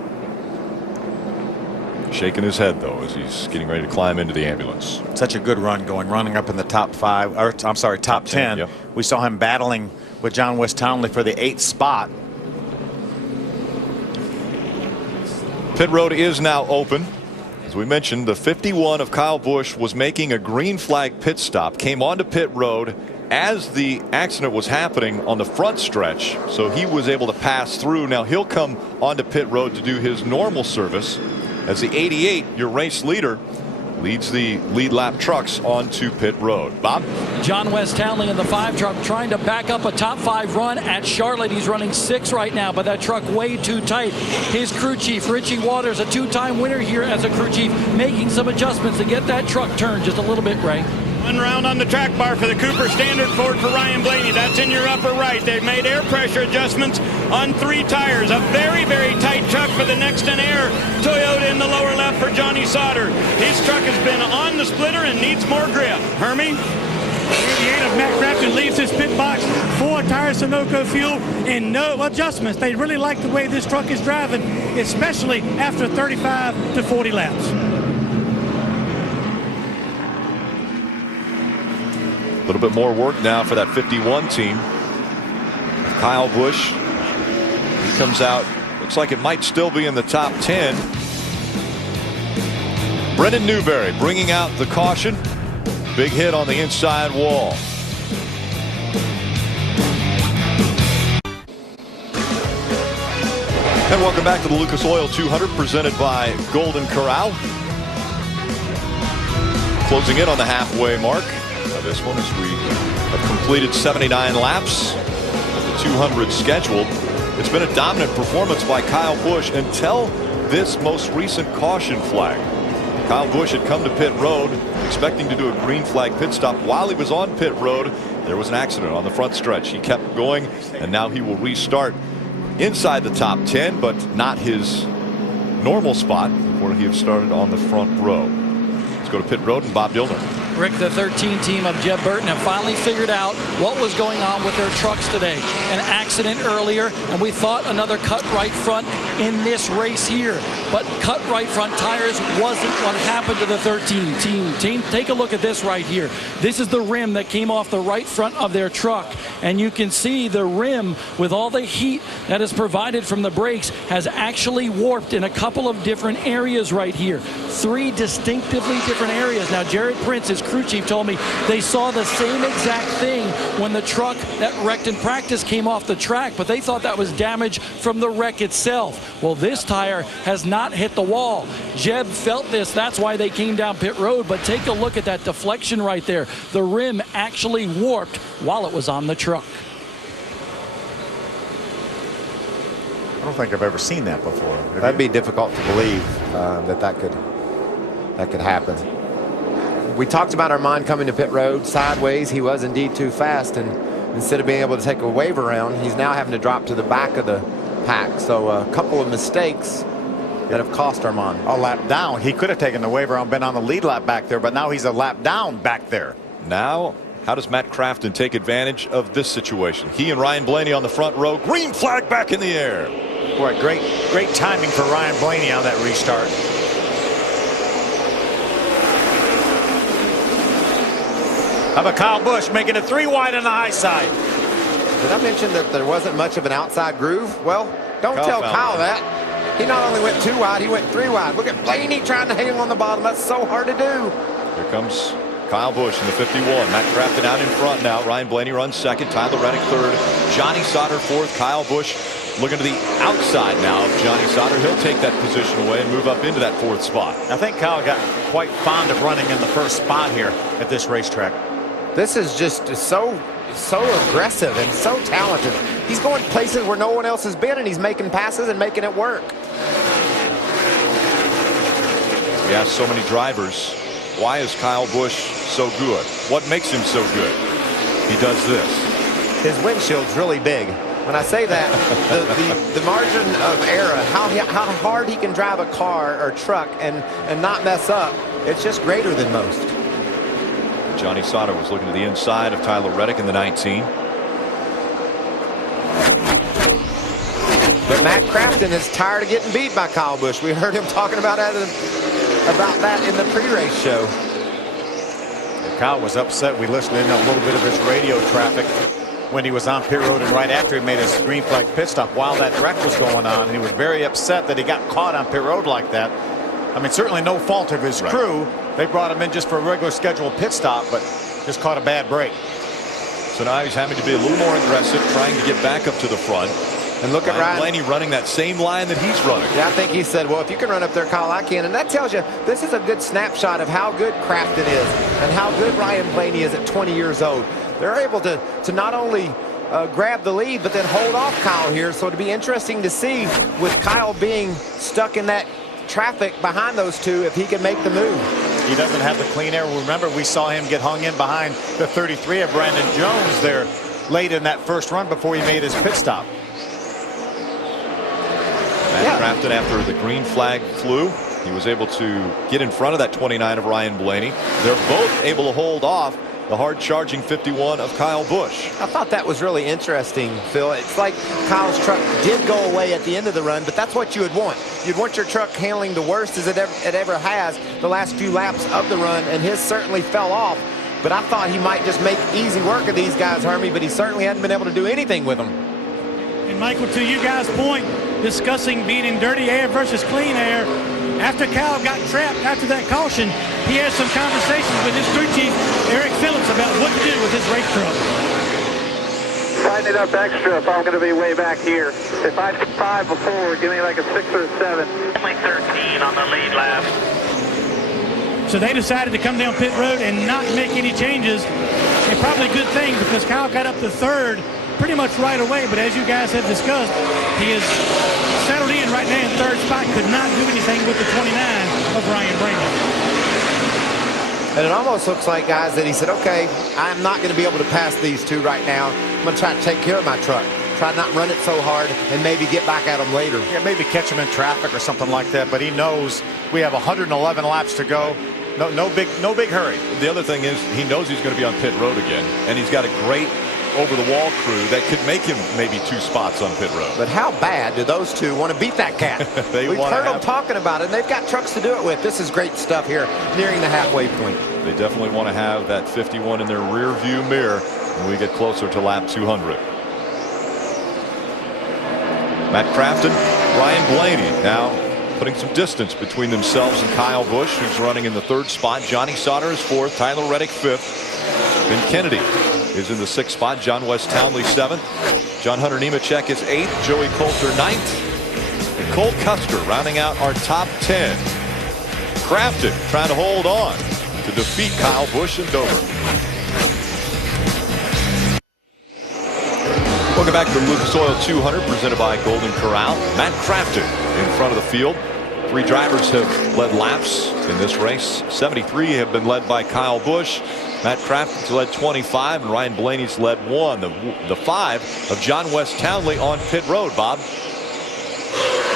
Shaking his head though as he's getting ready to climb into the ambulance. Such a good run running up in the top 5, or I'm sorry, top 10. Yep. We saw him battling with John West Townley for the 8th spot. Pit road is now open. As we mentioned, the 51 of Kyle Busch was making a green flag pit stop, came onto pit road as the accident was happening on the front stretch, so he was able to pass through. Now he'll come onto pit road to do his normal service as the 88, your race leader, leads the lead lap trucks onto pit road. Bob? John West Townley in the 5 truck trying to back up a top 5 run at Charlotte. He's running 6 right now, but that truck way too tight. His crew chief, Richie Waters, a 2-time winner here as a crew chief, making some adjustments to get that truck turned just a little bit, Ray. One round on the track bar for the Cooper Standard Ford for Ryan Blaney. That's in your upper right. They've made air pressure adjustments on 3 tires. A very, very tight truck for the Next and Air Toyota in the lower left for Johnny Sauter. His truck has been on the splitter and needs more grip. Hermie? 88 of Matt Crafton leaves his pit box, 4 tires Sunoco fuel and no adjustments. They really like the way this truck is driving, especially after 35 to 40 laps. A little bit more work now for that 51 team. Kyle Busch, he comes out, looks like it might still be in the top 10. Brendan Newberry bringing out the caution. Big hit on the inside wall. And welcome back to the Lucas Oil 200 presented by Golden Corral. Closing in on the halfway mark. This one as we have completed 79 laps of the 200 scheduled. It's been a dominant performance by Kyle Busch until this most recent caution flag. Kyle Busch had come to pit road expecting to do a green flag pit stop. While he was on pit road, there was an accident on the front stretch. He kept going, and now he will restart inside the top 10, but not his normal spot where he had started on the front row. Let's go to pit road and Bob Dillner. Rick, the 13 team of Jeb Burton have finally figured out what was going on with their trucks today. An accident earlier, and we thought another cut right front in this race here. But cut right front tires wasn't what happened to the 13 team. Take a look at this right here. This is the rim that came off the right front of their truck. And you can see the rim, with all the heat that is provided from the brakes, has actually warped in a couple of different areas right here. 3 distinctively different areas. Now, Jared Prince, his crew chief, told me they saw the same exact thing when the truck that wrecked in practice came off the track, but they thought that was damage from the wreck itself. Well, this tire has not hit the wall. Jeb felt this. That's why they came down pit road. But take a look at that deflection right there. The rim actually warped while it was on the truck. I don't think I've ever seen that before. That'd be difficult to believe that could happen. We talked about Armand coming to pit road sideways. He was indeed too fast, and instead of being able to take a wave around, he's now having to drop to the back of the pack. So a couple of mistakes that have cost Armand. A lap down. He could have taken the wave around, been on the lead lap back there, but now he's a lap down back there. Now, how does Matt Crafton take advantage of this situation? He and Ryan Blaney on the front row. Green flag back in the air. Boy, great timing for Ryan Blaney on that restart. How about Kyle Busch making it 3 wide on the high side? Did I mention that there wasn't much of an outside groove? Well, don't tell Kyle that. He not only went 2 wide, he went 3 wide. Look at Blaney trying to hang on the bottom. That's so hard to do. Here comes Kyle Busch in the 51. Matt Crafton out in front now. Ryan Blaney runs second. Tyler Reddick third. Johnny Sauter fourth. Kyle Busch looking to the outside now of Johnny Sauter. He'll take that position away and move up into that 4th spot. I think Kyle got quite fond of running in the 1st spot here at this racetrack. This is just so aggressive and so talented. He's going places where no one else has been, and he's making passes and making it work. We asked so many drivers, why is Kyle Busch so good? What makes him so good? He does this. His windshield's really big. When I say that, the margin of error, how hard he can drive a car or truck and not mess up, it's just greater than most. Johnny Sauter was looking to the inside of Tyler Reddick in the 19. But Matt Crafton is tired of getting beat by Kyle Busch. We heard him talking about that in the pre-race show. Kyle was upset. We listened in a little bit of his radio traffic when he was on pit road and right after he made his green flag pit stop while that wreck was going on. And he was very upset that he got caught on pit road like that. I mean, certainly no fault of his crew. They brought him in just for a regular scheduled pit stop, but just caught a bad break. So now he's having to be a little more aggressive, trying to get back up to the front. And look at Ryan Blaney running that same line that he's running. Yeah, I think he said, well, if you can run up there, Kyle, I can. And that tells you this is a good snapshot of how good Crafton is and how good Ryan Blaney is at 20 years old. They're able to not only grab the lead, but then hold off Kyle here. So it'll be interesting to see with Kyle being stuck in that traffic behind those two if he can make the move. He doesn't have the clean air. Remember, we saw him get hung in behind the 33 of Brandon Jones there late in that first run before he made his pit stop. Matt Crafton, after the green flag flew, he was able to get in front of that 29 of Ryan Blaney. They're both able to hold off the hard-charging 51 of Kyle Busch. I thought that was really interesting, Phil. It's like Kyle's truck did go away at the end of the run, but that's what you would want. You'd want your truck handling the worst as it ever has the last few laps of the run, and his certainly fell off. But I thought he might just make easy work of these guys, Hermie, but he certainly hadn't been able to do anything with them. And Michael, to you guys' point, discussing being in dirty air versus clean air, after Kyle got trapped after that caution, he had some conversations with his crew chief, Eric Phillips, about what to do with his race truck. Tighten it up extra if I'm going to be way back here. If I did 5 before, give me like a 6 or a 7. Only 13 on the lead lap. So they decided to come down pit road and not make any changes. And probably a good thing because Kyle got up to third pretty much right away. But as you guys have discussed, he is settled in right now in third spot. Could not do anything with the 29 of Ryan Blaney. And it almost looks like, guys, that he said, okay, I'm not going to be able to pass these two right now. I'm going to try to take care of my truck. Try not run it so hard and maybe get back at them later. Yeah, maybe catch him in traffic or something like that. But he knows we have 111 laps to go. No big hurry. The other thing is he knows he's going to be on pit road again, and he's got a great over-the-wall crew that could make him maybe 2 spots on pit road. But how bad do those two want to beat that cat? We've heard them talking about it, and they've got trucks to do it with. This is great stuff here, nearing the halfway point. They definitely want to have that 51 in their rear view mirror when we get closer to lap 200. Matt Crafton, Ryan Blaney now putting some distance between themselves and Kyle Busch, who's running in the 3rd spot. Johnny Sauter is 4th. Tyler Reddick 5th. Ben Kennedy is in the 6th spot. John West Townley 7th. John Hunter Nemechek is 8th. Joey Coulter 9th. And Cole Custer rounding out our top 10. Crafton trying to hold on to defeat Kyle Busch in Dover. Welcome back to the Lucas Oil 200 presented by Golden Corral. Matt Crafton in front of the field. 3 drivers have led laps in this race. 73 have been led by Kyle Busch. Matt Crafton's led 25 and Ryan Blaney's led 1. The 5 of John West Townley on pit road, Bob.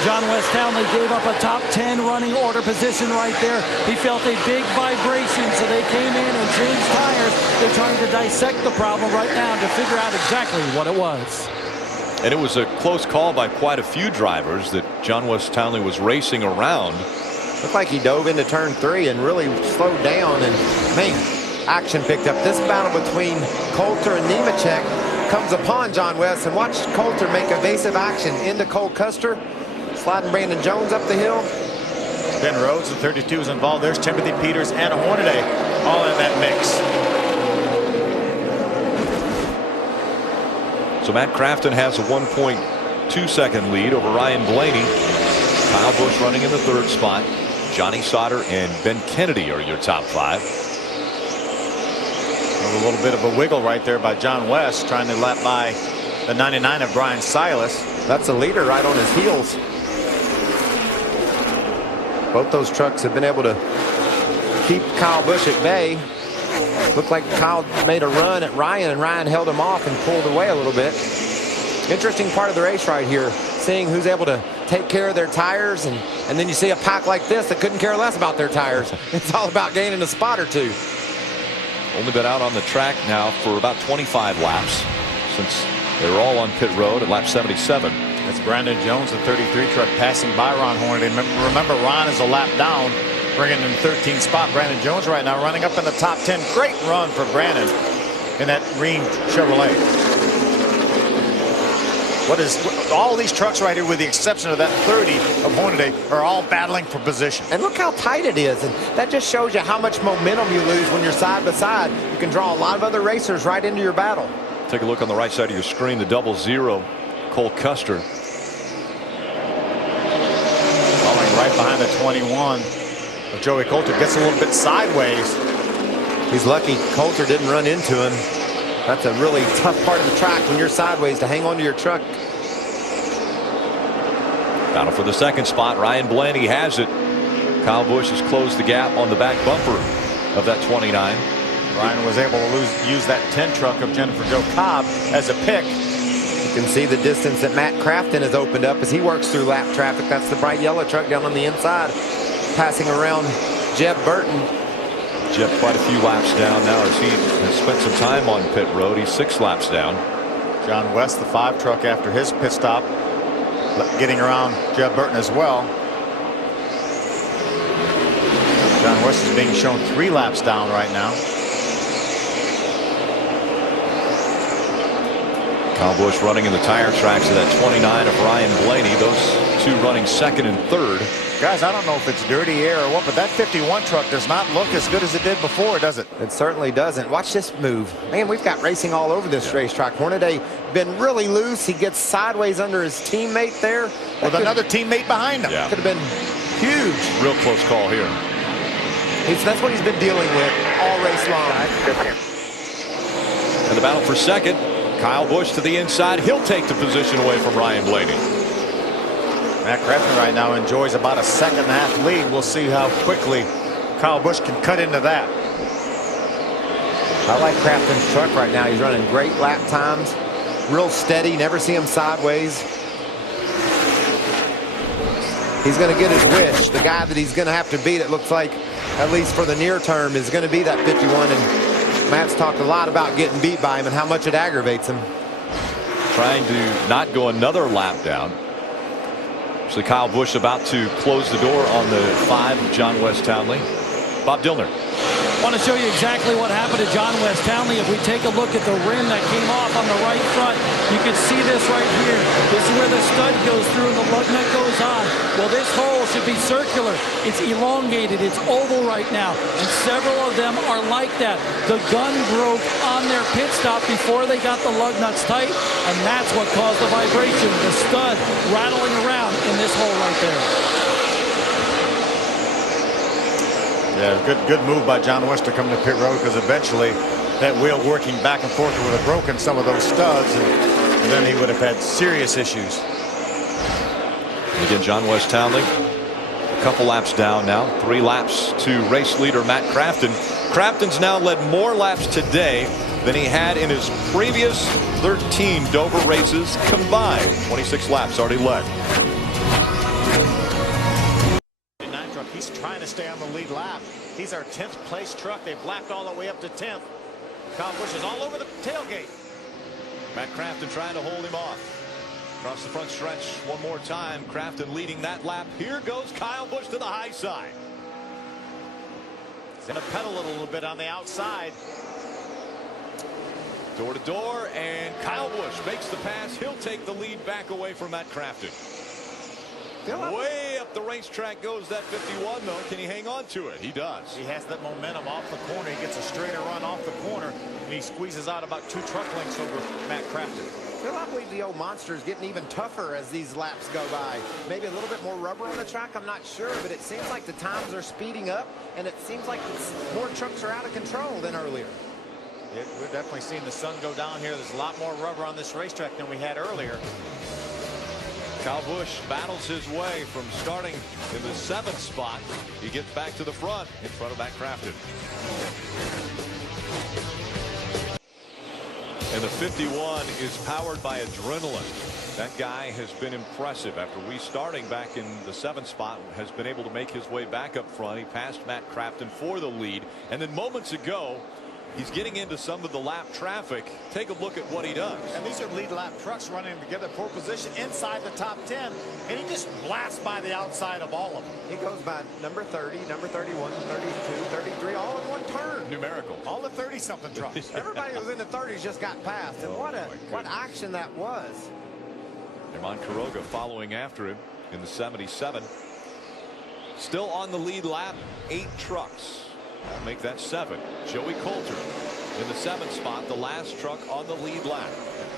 John West Townley gave up a top 10 running order position right there. He felt a big vibration, so they came in and changed tires. They're trying to dissect the problem right now to figure out exactly what it was. And it was a close call by quite a few drivers that John West Townley was racing around. Looked like he dove into turn 3 and really slowed down, and man, action picked up. This battle between Coulter and Nemechek comes upon John West, and watch Coulter make evasive action into Cole Custer, sliding Brandon Jones up the hill. Ben Rhodes, the 32, is involved. There's Timothy Peters and Hornaday all in that mix. So Matt Crafton has a 1.2 second lead over Ryan Blaney. Kyle Busch running in the 3rd spot. Johnny Sauter and Ben Kennedy are your top 5. A little bit of a wiggle right there by John West, trying to lap by the 99 of Brian Silas. That's a leader right on his heels. Both those trucks have been able to keep Kyle Busch at bay. Looked like Kyle made a run at Ryan, and Ryan held him off and pulled away a little bit. Interesting part of the race right here, seeing who's able to take care of their tires, and then you see a pack like this that couldn't care less about their tires. It's all about gaining a spot or two. Only been out on the track now for about 25 laps since they were all on pit road at lap 77. That's Brandon Jones, the 33 truck, passing by Ron Hornaday. Remember, Ron is a lap down, bringing in 13th spot. Brandon Jones right now running up in the top 10. Great run for Brandon in that green Chevrolet. All these trucks right here, with the exception of that 30 of Hornaday, are all battling for position. And look how tight it is, and that just shows you how much momentum you lose when you're side by side. You can draw a lot of other racers right into your battle. Take a look on the right side of your screen, the 00, Cole Custer. Following right behind the 21. But Joey Coulter gets a little bit sideways. He's lucky Coulter didn't run into him. That's a really tough part of the track when you're sideways, to hang on to your truck. Battle for the second spot. Ryan Blaney has it. Kyle Busch has closed the gap on the back bumper of that 29. Ryan was able to use that 10 truck of Jennifer Jo Cobb as a pick. You can see the distance that Matt Crafton has opened up as he works through lap traffic. That's the bright yellow truck down on the inside, passing around Jeb Burton. Jeb quite a few laps down now as he has spent some time on pit road. He's 6 laps down. John West, the 5 truck, after his pit stop, getting around Jeb Burton as well. John West is being shown 3 laps down right now. Kyle Busch running in the tire tracks of that 29 of Ryan Blaney. Those two running second and third. Guys, I don't know if it's dirty air or what, but that 51 truck does not look as good as it did before, does it? It certainly doesn't. Watch this move. Man, we've got racing all over this racetrack. Hornaday been really loose. He gets sideways under his teammate there. With another teammate behind him. Yeah. Could have been huge. Real close call here. That's what he's been dealing with all race long. And the battle for second. Kyle Busch to the inside. He'll take the position away from Ryan Blaney. Matt Crafton right now enjoys about a 2.5 lead. We'll see how quickly Kyle Busch can cut into that. I like Crafton's truck right now. He's running great lap times. Real steady. Never see him sideways. He's going to get his wish. The guy that he's going to have to beat, it looks like, at least for the near term, is going to be that 51. And Matt's talked a lot about getting beat by him and how much it aggravates him. Trying to not go another lap down. So Kyle Busch about to close the door on the 5 of John West Townley. Bob Dillner. I want to show you exactly what happened to John West Townley. If we take a look at the rim that came off on the right front, you can see this right here. This is where the stud goes through and the lug nut goes on. Well, this hole should be circular. It's elongated. It's oval right now. And several of them are like that. The gun broke on their pit stop before they got the lug nuts tight, and that's what caused the vibration. The stud rattling around in this hole right there. Yeah, good move by John West to come to pit road, because eventually that wheel working back and forth would have broken some of those studs, and then he would have had serious issues. And again, John West Townley, a couple laps down now. 3 laps to race leader Matt Crafton. Crafton's now led more laps today than he had in his previous 13 Dover races combined. 26 laps already led. He's trying to stay on the lead lap. He's our 10th place truck. They've lapped all the way up to 10th. Kyle Busch is all over the tailgate. Matt Crafton trying to hold him off. Across the front stretch one more time. Crafton leading that lap. Here goes Kyle Busch to the high side. He's going to pedal it a little bit on the outside. Door to door, and Kyle Busch makes the pass. He'll take the lead back away from Matt Crafton. Way up the racetrack goes that 51, though. Can he hang on to it? He does. He has that momentum off the corner. He gets a straighter run off the corner, and he squeezes out about 2 truck lengths over Matt Crafton. I believe the old monster is getting even tougher as these laps go by. Maybe a little bit more rubber on the track, I'm not sure, but it seems like the times are speeding up, and it seems like more trucks are out of control than earlier. We're definitely seeing the sun go down here. There's a lot more rubber on this racetrack than we had earlier. Kyle Busch battles his way from starting in the 7th spot. He gets back to the front in front of Matt Crafton. And the 51 is powered by adrenaline. That guy has been impressive after restarting back in the 7th spot, has been able to make his way back up front. He passed Matt Crafton for the lead. And then moments ago, he's getting into some of the lap traffic. Take a look at what he does. And these are lead lap trucks running together for position inside the top 10. And he just blasts by the outside of all of them. He goes by number 30, number 31, 32, 33, all in one turn. Numerical. All the 30-something trucks. Everybody who was in the 30s just got passed. And what action that was. Herman Quiroga following after him in the 77. Still on the lead lap, 8 trucks. That'll make that 7. Joey Coulter in the 7th spot, the last truck on the lead lap.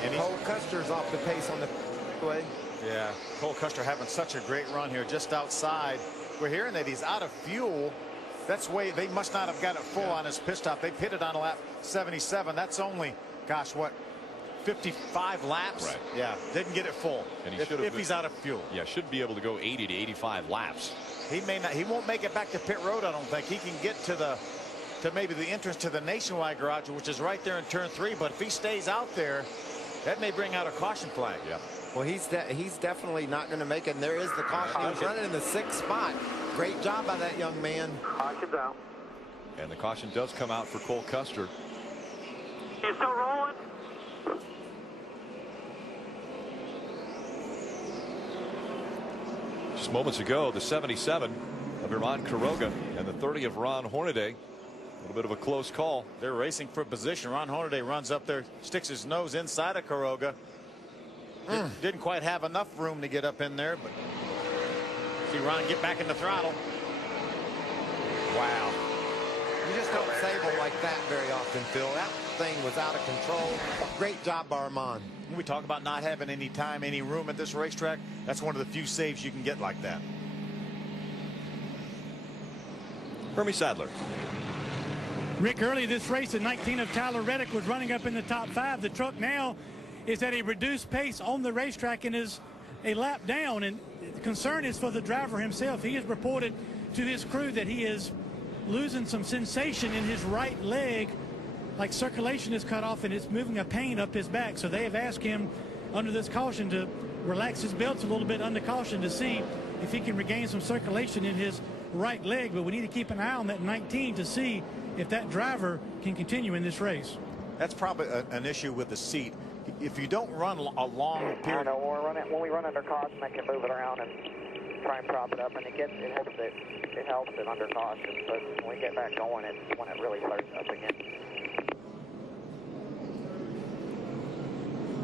And Cole Custer's off the pace on the way. Yeah, Cole Custer having such a great run here just outside. We're hearing that he's out of fuel. That's way they must not have got it full on his pit stop. They pitted on lap 77. That's only, gosh, what, 55 laps? Right. Yeah, didn't get it full. And he if he's out of fuel. Yeah, should be able to go 80 to 85 laps. He may not. He won't make it back to pit road. I don't think he can get to maybe the entrance to the Nationwide garage, which is right there in turn 3. But if he stays out there, that may bring out a caution flag. Yeah. Well, he's definitely not going to make it. And there is the caution. He was running in the 6th spot. Great job by that young man. Caution's out. And the caution does come out for Cole Custer. You still rolling? Just moments ago, the 77 of Herman Quiroga and the 30 of Ron Hornaday. A little bit of a close call. They're racing for position. Ron Hornaday runs up there, sticks his nose inside of Quiroga. Didn't quite have enough room to get up in there, but see Ron get back in the throttle. Wow. You just don't save them like that very often, Phil. That thing was out of control. Great job, Armand. When we talk about not having any time, any room at this racetrack, that's one of the few saves you can get like that. Hermie Sadler. Rick, early this race, the 19 of Tyler Reddick was running up in the top 5. The truck now is at a reduced pace on the racetrack and is a lap down. And the concern is for the driver himself. He has reported to his crew that he is losing some sensation in his right leg, like circulation is cut off and it's moving a pain up his back. So they have asked him under this caution to relax his belts a little bit under caution to see if he can regain some circulation in his right leg. But we need to keep an eye on that 19 to see if that driver can continue in this race. That's probably an issue with the seat. If you don't run a long period. I know when we run under caution, I can move it around and try and prop it up, and it helps it under caution. But when we get back going, it's when it really starts up again.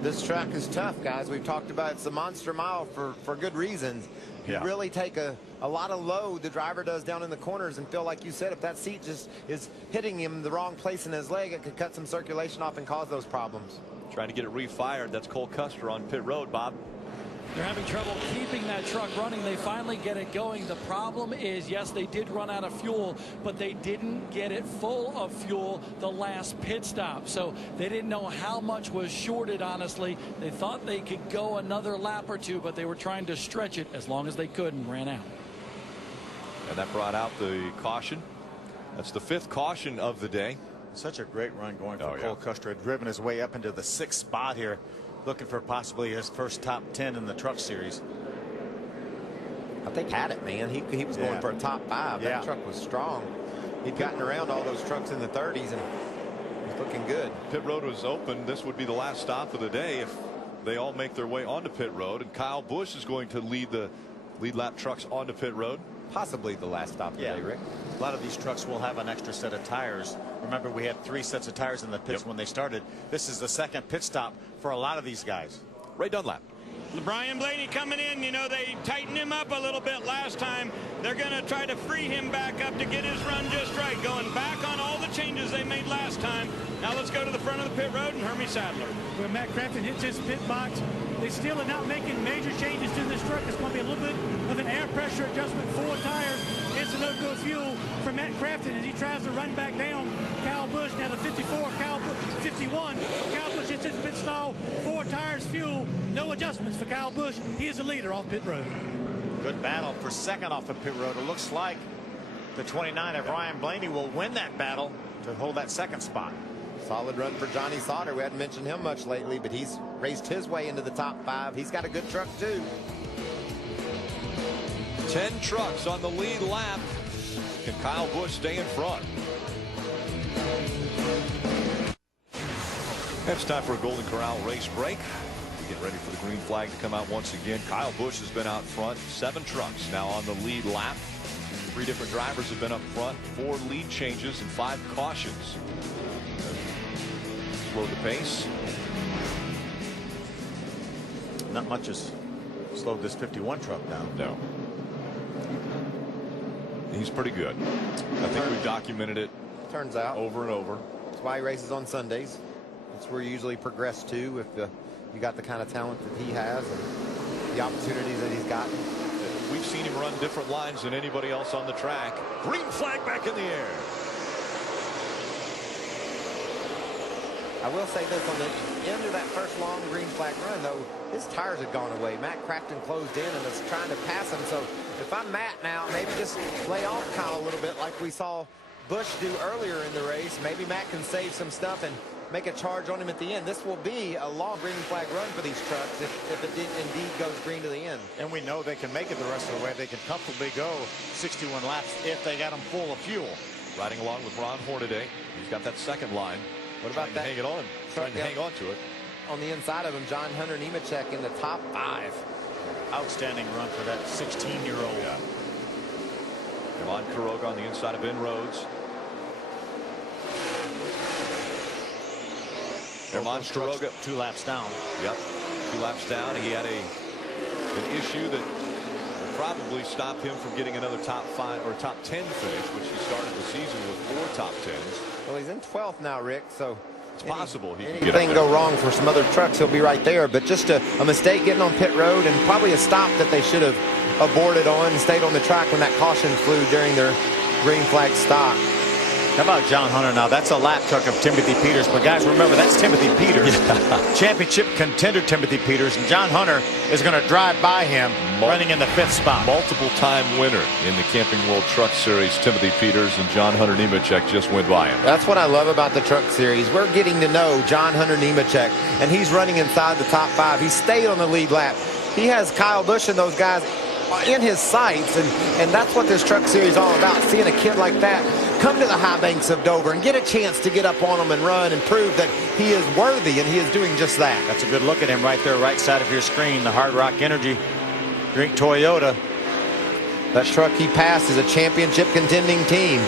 This track is tough, guys. We've talked about it's a monster mile for good reasons. You really take a lot of load the driver does down in the corners, and Phil, like you said, if that seat just is hitting him the wrong place in his leg, it could cut some circulation off and cause those problems. Trying to get it refired. That's Cole Custer on pit road, Bob. They're having trouble keeping that truck running. They finally get it going. The problem is, yes, they did run out of fuel, but they didn't get it full of fuel the last pit stop. So they didn't know how much was shorted, honestly. They thought they could go another lap or two, but they were trying to stretch it as long as they could and ran out. And that brought out the caution. That's the 5th caution of the day. Such a great run going for Cole Custer. Had driven his way up into the 6th spot here, looking for possibly his first top 10 in the truck series. I think had it, man. He was going for a top 5. That truck was strong. He'd gotten around all those trucks in the 30s and was looking good. Pit road was open. This would be the last stop of the day if they all make their way onto pit road. And Kyle Busch is going to lead the lead lap trucks onto pit road. Possibly the last stop of the day, Rick. A lot of these trucks will have an extra set of tires. Remember, we had 3 sets of tires in the pits when they started. This is the 2nd pit stop for a lot of these guys. Ray Dunlap. Brian Blaney coming in. You know, they tightened him up a little bit last time. They're going to try to free him back up to get his run just right. Going back on all the changes they made last time. Now let's go to the front of the pit road and Hermie Sadler. When Matt Crafton hits his pit box, they still are not making major changes to this truck. It's going to be a little bit of an air pressure adjustment, 4 tires. It's no-go fuel for Matt Crafton as he tries to run back down Kyle Busch. Now the 51, Kyle Busch hits his pit stall, 4 tires, fuel, no adjustments for Kyle Busch. He is the leader off pit road. Good battle for 2nd off the pit road. It looks like the 29 of Ryan Blaney will win that battle to hold that 2nd spot. Solid run for Johnny Sauter. We hadn't mentioned him much lately, but he's raced his way into the top 5. He's got a good truck too. 10 trucks on the lead lap. Can Kyle Busch stay in front? It's time for a Golden Corral race break. We get ready for the green flag to come out once again. Kyle Busch has been out front. 7 trucks now on the lead lap. 3 different drivers have been up front. 4 lead changes and 5 cautions. Slowed the pace. Not much has slowed this 51 truck down. No. He's pretty good. I think we've documented it. Turns out over and over. That's why he races on Sundays. That's where you usually progress to if you got the kind of talent that he has and the opportunities that he's gotten. We've seen him run different lines than anybody else on the track. Green flag back in the air. I will say this, on the end of that first long green flag run, though, his tires had gone away. Matt Crafton closed in and was trying to pass him. So if I'm Matt now, maybe just lay off Kyle a little bit like we saw Busch do earlier in the race. Maybe Matt can save some stuff and make a charge on him at the end. This will be a long green flag run for these trucks if it indeed goes green to the end. And we know they can make it the rest of the way. They can comfortably go 61 laps if they got them full of fuel. Riding along with Ron Hornaday. He's got that second line. What about that? Hang it on. Trying to hang on to it. On the inside of him, John Hunter Nemechek in the top 5. Outstanding run for that 16-year-old. Yeah. Ivan Quiroga on the inside of Ben Rhodes. Ivan Quiroga 2 laps down. Yep. 2 laps down. He had an issue that will probably stop him from getting another top 5 or top 10 finish, which he started the season with 4 top 10s. Well, he's in 12th now, Rick, so it's possible he can get anything go wrong for some other trucks, he'll be right there. But just a mistake getting on pit road and probably a stop that they should have aborted on and stayed on the track when that caution flew during their green flag stop. How about John Hunter now? That's a lap truck of Timothy Peters. But guys, remember, that's Timothy Peters. Championship contender Timothy Peters. And John Hunter is going to drive by him running in the 5th spot. Multiple-time winner in the Camping World Truck Series, Timothy Peters, and John Hunter Nemechek just went by him. That's what I love about the Truck Series. We're getting to know John Hunter Nemechek, and he's running inside the top 5. He stayed on the lead lap. He has Kyle Busch and those guys in his sights, and that's what this Truck Series is all about, seeing a kid like that come to the high banks of Dover and get a chance to get up on them and run and prove that he is worthy, and he is doing just that. That's a good look at him right there, right side of your screen. The Hard Rock Energy Drink Toyota. That truck he passed is a championship contending team,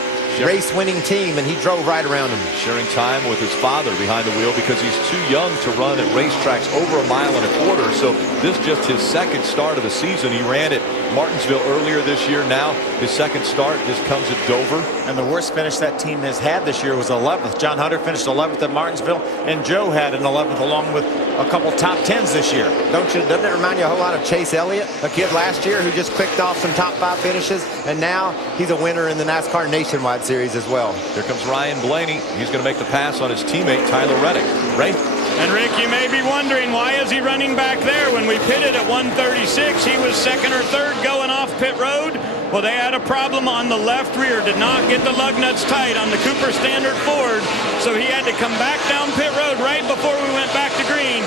race-winning team, and he drove right around him. Sharing time with his father behind the wheel because he's too young to run at racetracks over 1.25 miles. So this just his second start of the season. He ran at Martinsville earlier this year. Now his second start just comes at Dover. And the worst finish that team has had this year was 11th. John Hunter finished 11th at Martinsville, and Joe had an 11th along with a couple top 10s this year. Doesn't it remind you a whole lot of Chase Elliott, a kid last year who just clicked off some top 5 finishes, and now he's a winner in the NASCAR Nationwide Series as well. Here comes Ryan Blaney. He's going to make the pass on his teammate Tyler Reddick. Ray? And Rick, you may be wondering, why is he running back there? When we pitted at 136, he was 2nd or 3rd going off pit road. Well, they had a problem on the left rear, did not get the lug nuts tight on the Cooper Standard Ford, so he had to come back down pit road right before we went back to green.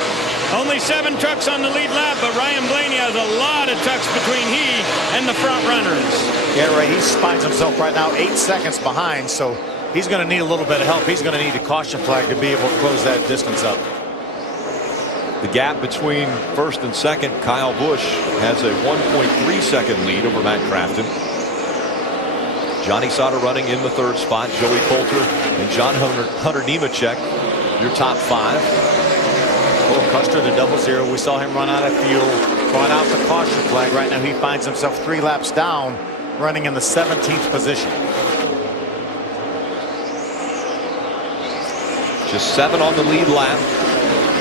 Only 7 trucks on the lead lap, but Ryan Blaney has a lot of trucks between he and the front runners. Yeah, Ray, he finds himself right now 8 seconds behind, so he's going to need a little bit of help. He's going to need a caution flag to be able to close that distance up. The gap between 1st and 2nd, Kyle Busch has a 1.3 second lead over Matt Crafton. Johnny Sauter running in the 3rd spot. Joey Coulter and John Hunter Nemechek, your top 5. Well, Custer, the 00, we saw him run out of fuel, going out the caution flag. Right now he finds himself 3 laps down, running in the 17th position. Just 7 on the lead lap.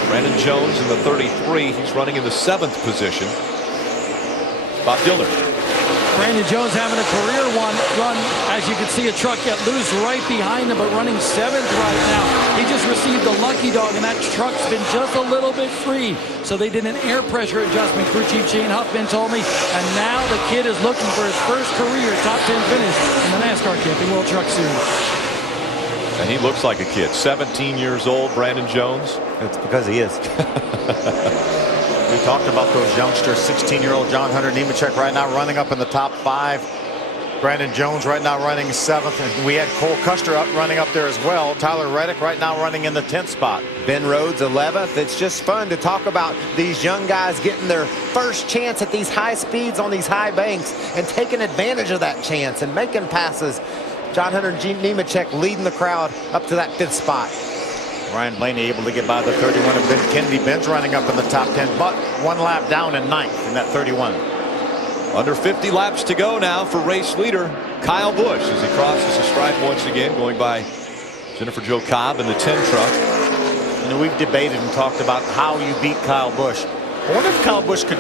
Brandon Jones in the 33. He's running in the 7th position. Bob Dillner. Brandon Jones having a career run. As you can see, a truck get loose right behind him, but running 7th right now. He just received a lucky dog, and that truck's been just a little bit free. So they did an air pressure adjustment. Crew Chief Shane Huffman told me. And now the kid is looking for his first career top 10 finish in the NASCAR Camping World Truck Series. And he looks like a kid. 17 years old, Brandon Jones. It's because he is. We talked about those youngsters. 16-year-old John Hunter Nemechek right now running up in the top 5. Brandon Jones right now running 7th. And we had Cole Custer up running up there as well. Tyler Reddick right now running in the 10th spot. Ben Rhodes 11th. It's just fun to talk about these young guys getting their first chance at these high speeds on these high banks and taking advantage of that chance and making passes. John Hunter Nemechek leading the crowd up to that 5th spot. Ryan Blaney able to get by the 31 of Ben Kennedy. Ben's running up in the top 10, but 1 lap down in 9th in that 31. Under 50 laps to go now for race leader Kyle Busch as he crosses the stripe once again, going by Jennifer Jo Cobb in the 10 truck. You know, we've debated and talked about how you beat Kyle Busch. I wonder if Kyle Busch could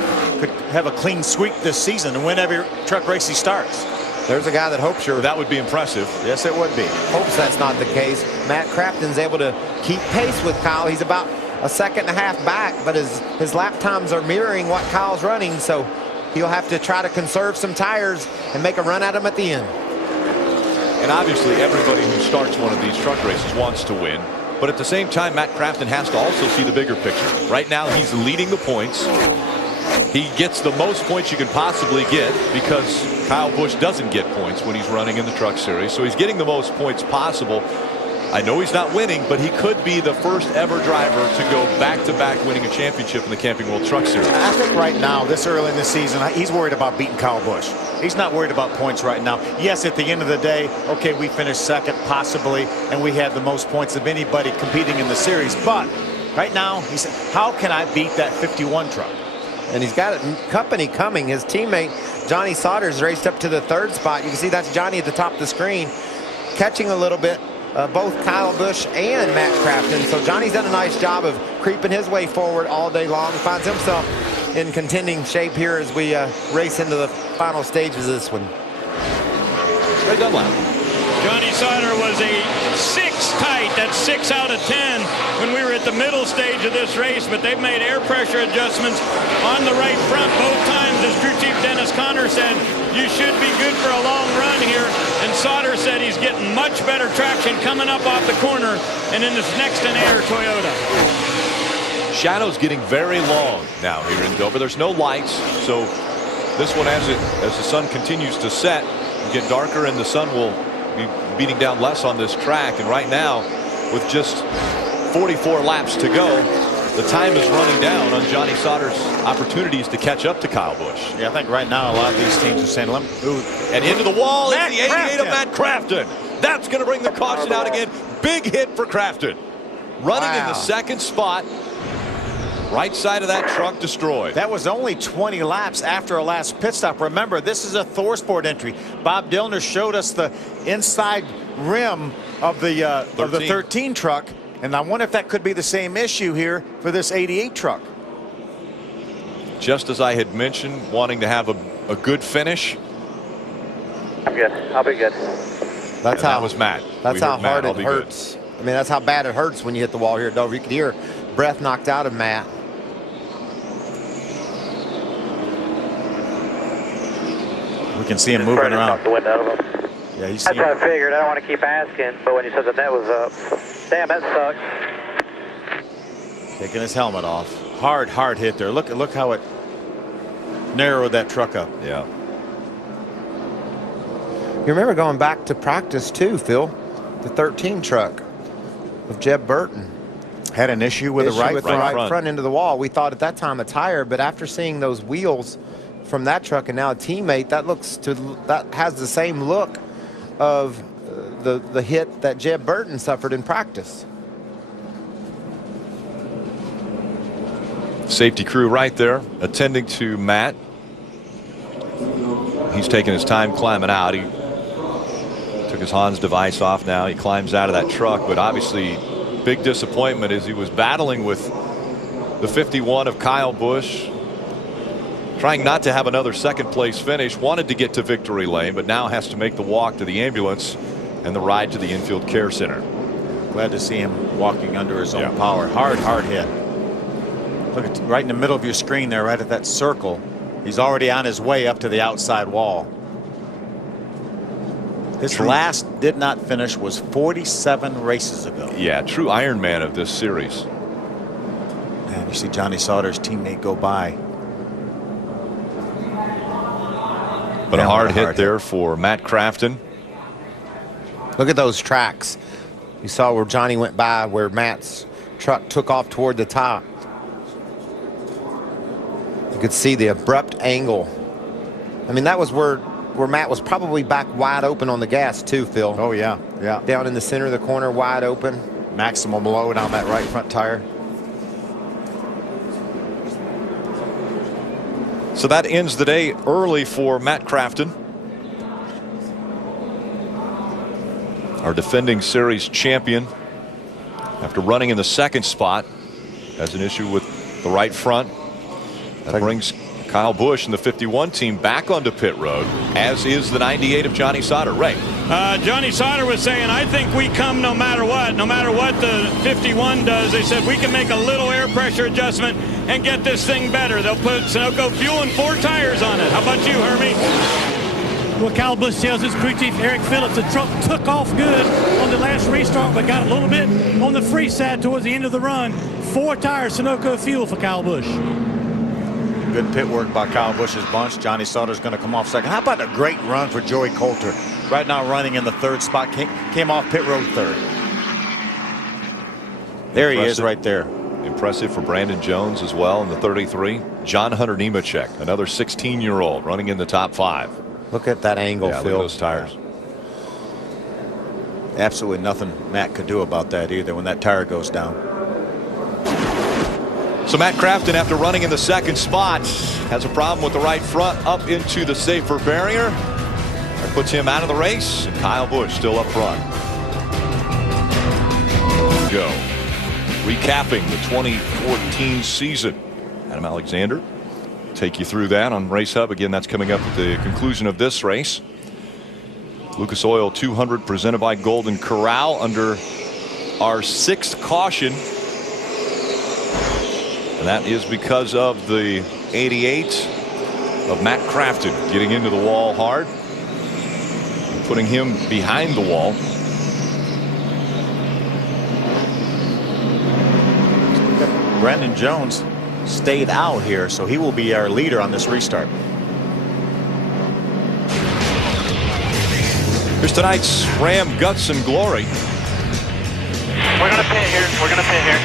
have a clean sweep this season and win every truck race he starts. There's a guy that hopes you're. That would be impressive. Yes, it would be. Hopes that's not the case. Matt Crafton's able to keep pace with Kyle. He's about a 1.5 seconds back, but his lap times are mirroring what Kyle's running, so he'll have to try to conserve some tires and make a run at him at the end. And obviously everybody who starts one of these truck races wants to win, but at the same time Matt Crafton has to also see the bigger picture. Right now he's leading the points. He gets the most points you can possibly get because Kyle Busch doesn't get points when he's running in the Truck Series. So he's getting the most points possible. I know he's not winning, but he could be the first ever driver to go back-to-back winning a championship in the Camping World Truck Series. I think right now, this early in the season, he's worried about beating Kyle Busch. He's not worried about points right now. Yes, at the end of the day, okay, we finished 2nd possibly, and we had the most points of anybody competing in the series. But right now, he said, how can I beat that 51 truck? And he's got company coming. His teammate, Johnny Sauters, raced up to the 3rd spot. You can see that's Johnny at the top of the screen, catching a little bit both Kyle Busch and Matt Crafton. So Johnny's done a nice job of creeping his way forward all day long. Finds himself in contending shape here as we race into the final stages of this one. Ray Dunlap. Johnny Sauter was a 6 tight. That's 6 out of 10 when we were at the middle stage of this race, but they've made air pressure adjustments on the right front both times. As crew chief Dennis Conner said, you should be good for a long run here. And Sauter said he's getting much better traction coming up off the corner and in this next in air Toyota. Shadow's getting very long now here in Dover. There's no lights, so this one as the sun continues to set, get darker and the sun will be beating down less on this track. And right now, with just 44 laps to go, the time is running down on Johnny Sauter's opportunities to catch up to Kyle Busch. Yeah, I think right now a lot of these teams are saying, and into the wall is the 88 of Matt Crafton. That's going to bring the caution out again. Big hit for Crafton. Running in the 2nd spot. Right side of that truck destroyed. That was only 20 laps after a last pit stop. Remember, this is a Thor Sport entry. Bob Dillner showed us the inside rim of the 13 truck, and I wonder if that could be the same issue here for this 88 truck. Just as I had mentioned, wanting to have a good finish. I'm good. I'll be good. That's how that was Matt. That's how hard it hurts. Good. I mean, that's how bad it hurts when you hit the wall here at Dover. You could hear breath knocked out of Matt. We can see him moving around. The window. Yeah, he's. That's what I figured. I don't want to keep asking, but when you said the net was up, damn, that sucks. Taking his helmet off. Hard hit there. Look how it narrowed that truck up. Yeah. You remember going back to practice too, Phil? The 13 truck of Jeb Burton had an issue with the right front into the wall. We thought at that time a tire, but after seeing those wheels from that truck and now a teammate, that has the same look of the hit that Jeb Burton suffered in practice. Safety crew right there attending to Matt. He's taking his time climbing out. He took his Hans device off now. He climbs out of that truck, but obviously big disappointment as he was battling with the 51 of Kyle Busch, trying not to have another 2nd place finish. Wanted to get to victory lane, but now has to make the walk to the ambulance and the ride to the infield care center. Glad to see him walking under his own power. Hard hit. Look at right in the middle of your screen there, right at that circle. He's already on his way up to the outside wall. His last did not finish was 47 races ago. Yeah, true Ironman of this series. And you see Johnny Sauter's teammate go by. But a hard hit there for Matt Crafton. Look at those tracks. You saw where Johnny went by, where Matt's truck took off toward the top. You could see the abrupt angle. I mean, that was where Matt was probably back wide open on the gas too, Phil. Oh, yeah, yeah. Down in the center of the corner, wide open. Maximum load on that right front tire. So that ends the day early for Matt Crafton. Our defending series champion, after running in the second spot, has an issue with the right front. That brings Kyle Busch and the 51 team back onto pit road, as is the 98 of Johnny Sauter. Ray. Johnny Sauter was saying, I think we come no matter what the 51 does. They said we can make a little air pressure adjustment and get this thing better. They'll put Sunoco fuel and 4 tires on it. How about you, Hermie? Well, Kyle Busch tells his crew chief Eric Phillips the truck took off good on the last restart, but got a little bit on the free side towards the end of the run. 4 tires, Sunoco fuel for Kyle Busch. Good pit work by Kyle Busch's bunch. Johnny Sauter's going to come off second. How about a great run for Joey Coulter? Right now running in the 3rd spot. Came off pit road 3rd. There he is right there. Impressive for Brandon Jones as well in the 33. John Hunter Nemechek, another 16-year-old, running in the top 5. Look at that angle, yeah, Phil. Look at those tires. Absolutely nothing Matt could do about that either when that tire goes down. So Matt Crafton, after running in the 2nd spot, has a problem with the right front up into the safer barrier. That puts him out of the race, and Kyle Busch still up front. Go. Recapping the 2014 season. Adam Alexander take you through that on Race Hub. Again, that's coming up at the conclusion of this race. Lucas Oil 200 presented by Golden Corral under our 6th caution. And that is because of the 88 of Matt Crafton getting into the wall hard, and putting him behind the wall. Brandon Jones stayed out here, so he will be our leader on this restart. Here's tonight's Ram Guts and Glory. We're going to pit here. We're going to pit here.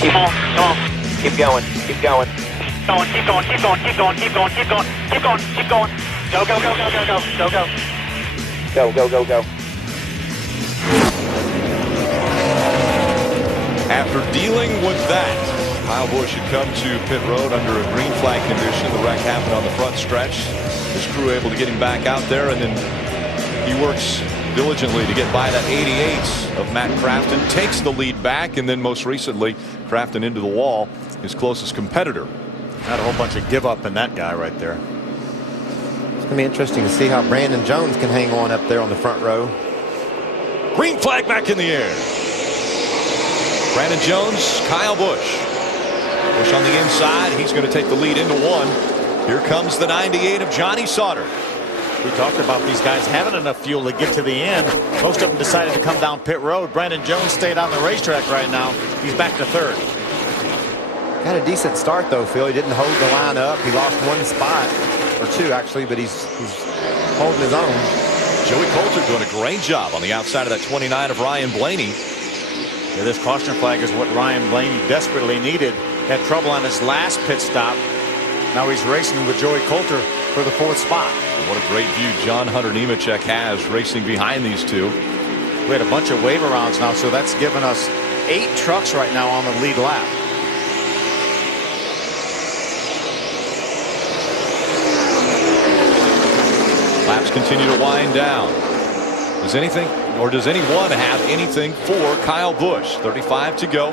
Keep on. Come on. Keep going. Keep going. Keep going. Keep going. Keep going. Keep going. Keep going. Keep going. Keep going. Keep going. Go, go, go, go, go, go. Go, go. Go, go, go, go. After dealing with that, Kyle Busch had come to pit road under a green flag condition. The wreck happened on the front stretch. His crew able to get him back out there, and then he works diligently to get by that 88 of Matt Crafton, takes the lead back, and then most recently Crafton into the wall, his closest competitor. Had a whole bunch of give up in that guy right there. It's going to be interesting to see how Brandon Jones can hang on up there on the front row. Green flag back in the air. Brandon Jones, Kyle Busch. Busch on the inside. He's going to take the lead into 1. Here comes the 98 of Johnny Sauter. We talked about these guys having enough fuel to get to the end. Most of them decided to come down pit road. Brandon Jones stayed on the racetrack right now. He's back to 3rd. Got a decent start though, Phil. He didn't hold the line up. He lost 1 spot, or 2 actually, but he's holding his own. Joey Coulter doing a great job on the outside of that 29 of Ryan Blaney. Yeah, this caution flag is what Ryan Blaney desperately needed. Had trouble on his last pit stop. Now he's racing with Joey Coulter for the 4th spot. What a great view John Hunter Nemechek has racing behind these two. We had a bunch of wave arounds now, so that's given us 8 trucks right now on the lead lap. Laps continue to wind down. Does anything, or does anyone have anything for Kyle Busch? 35 to go.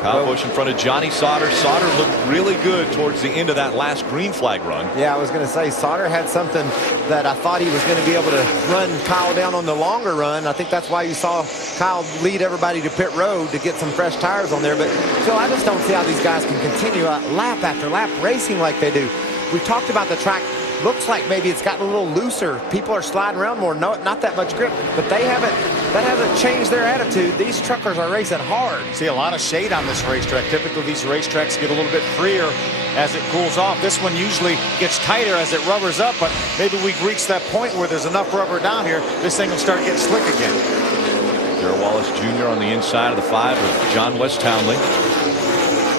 Kyle Busch in front of Johnny Sauter. Sauter looked really good towards the end of that last green flag run. Yeah, I was going to say Sauter had something that I thought he was going to be able to run Kyle down on the longer run. I think that's why you saw Kyle lead everybody to pit road to get some fresh tires on there. But Phil, I just don't see how these guys can continue lap after lap racing like they do. We talked about the track looks like maybe it's gotten a little looser. People are sliding around more. No, not that much grip, but that hasn't changed their attitude. These truckers are racing hard. See a lot of shade on this racetrack. Typically, these racetracks get a little bit freer as it cools off. This one usually gets tighter as it rubbers up, but maybe we've reached that point where there's enough rubber down here, this thing will start getting slick again. Darrell Wallace Jr. on the inside of the 5 of John West Townley.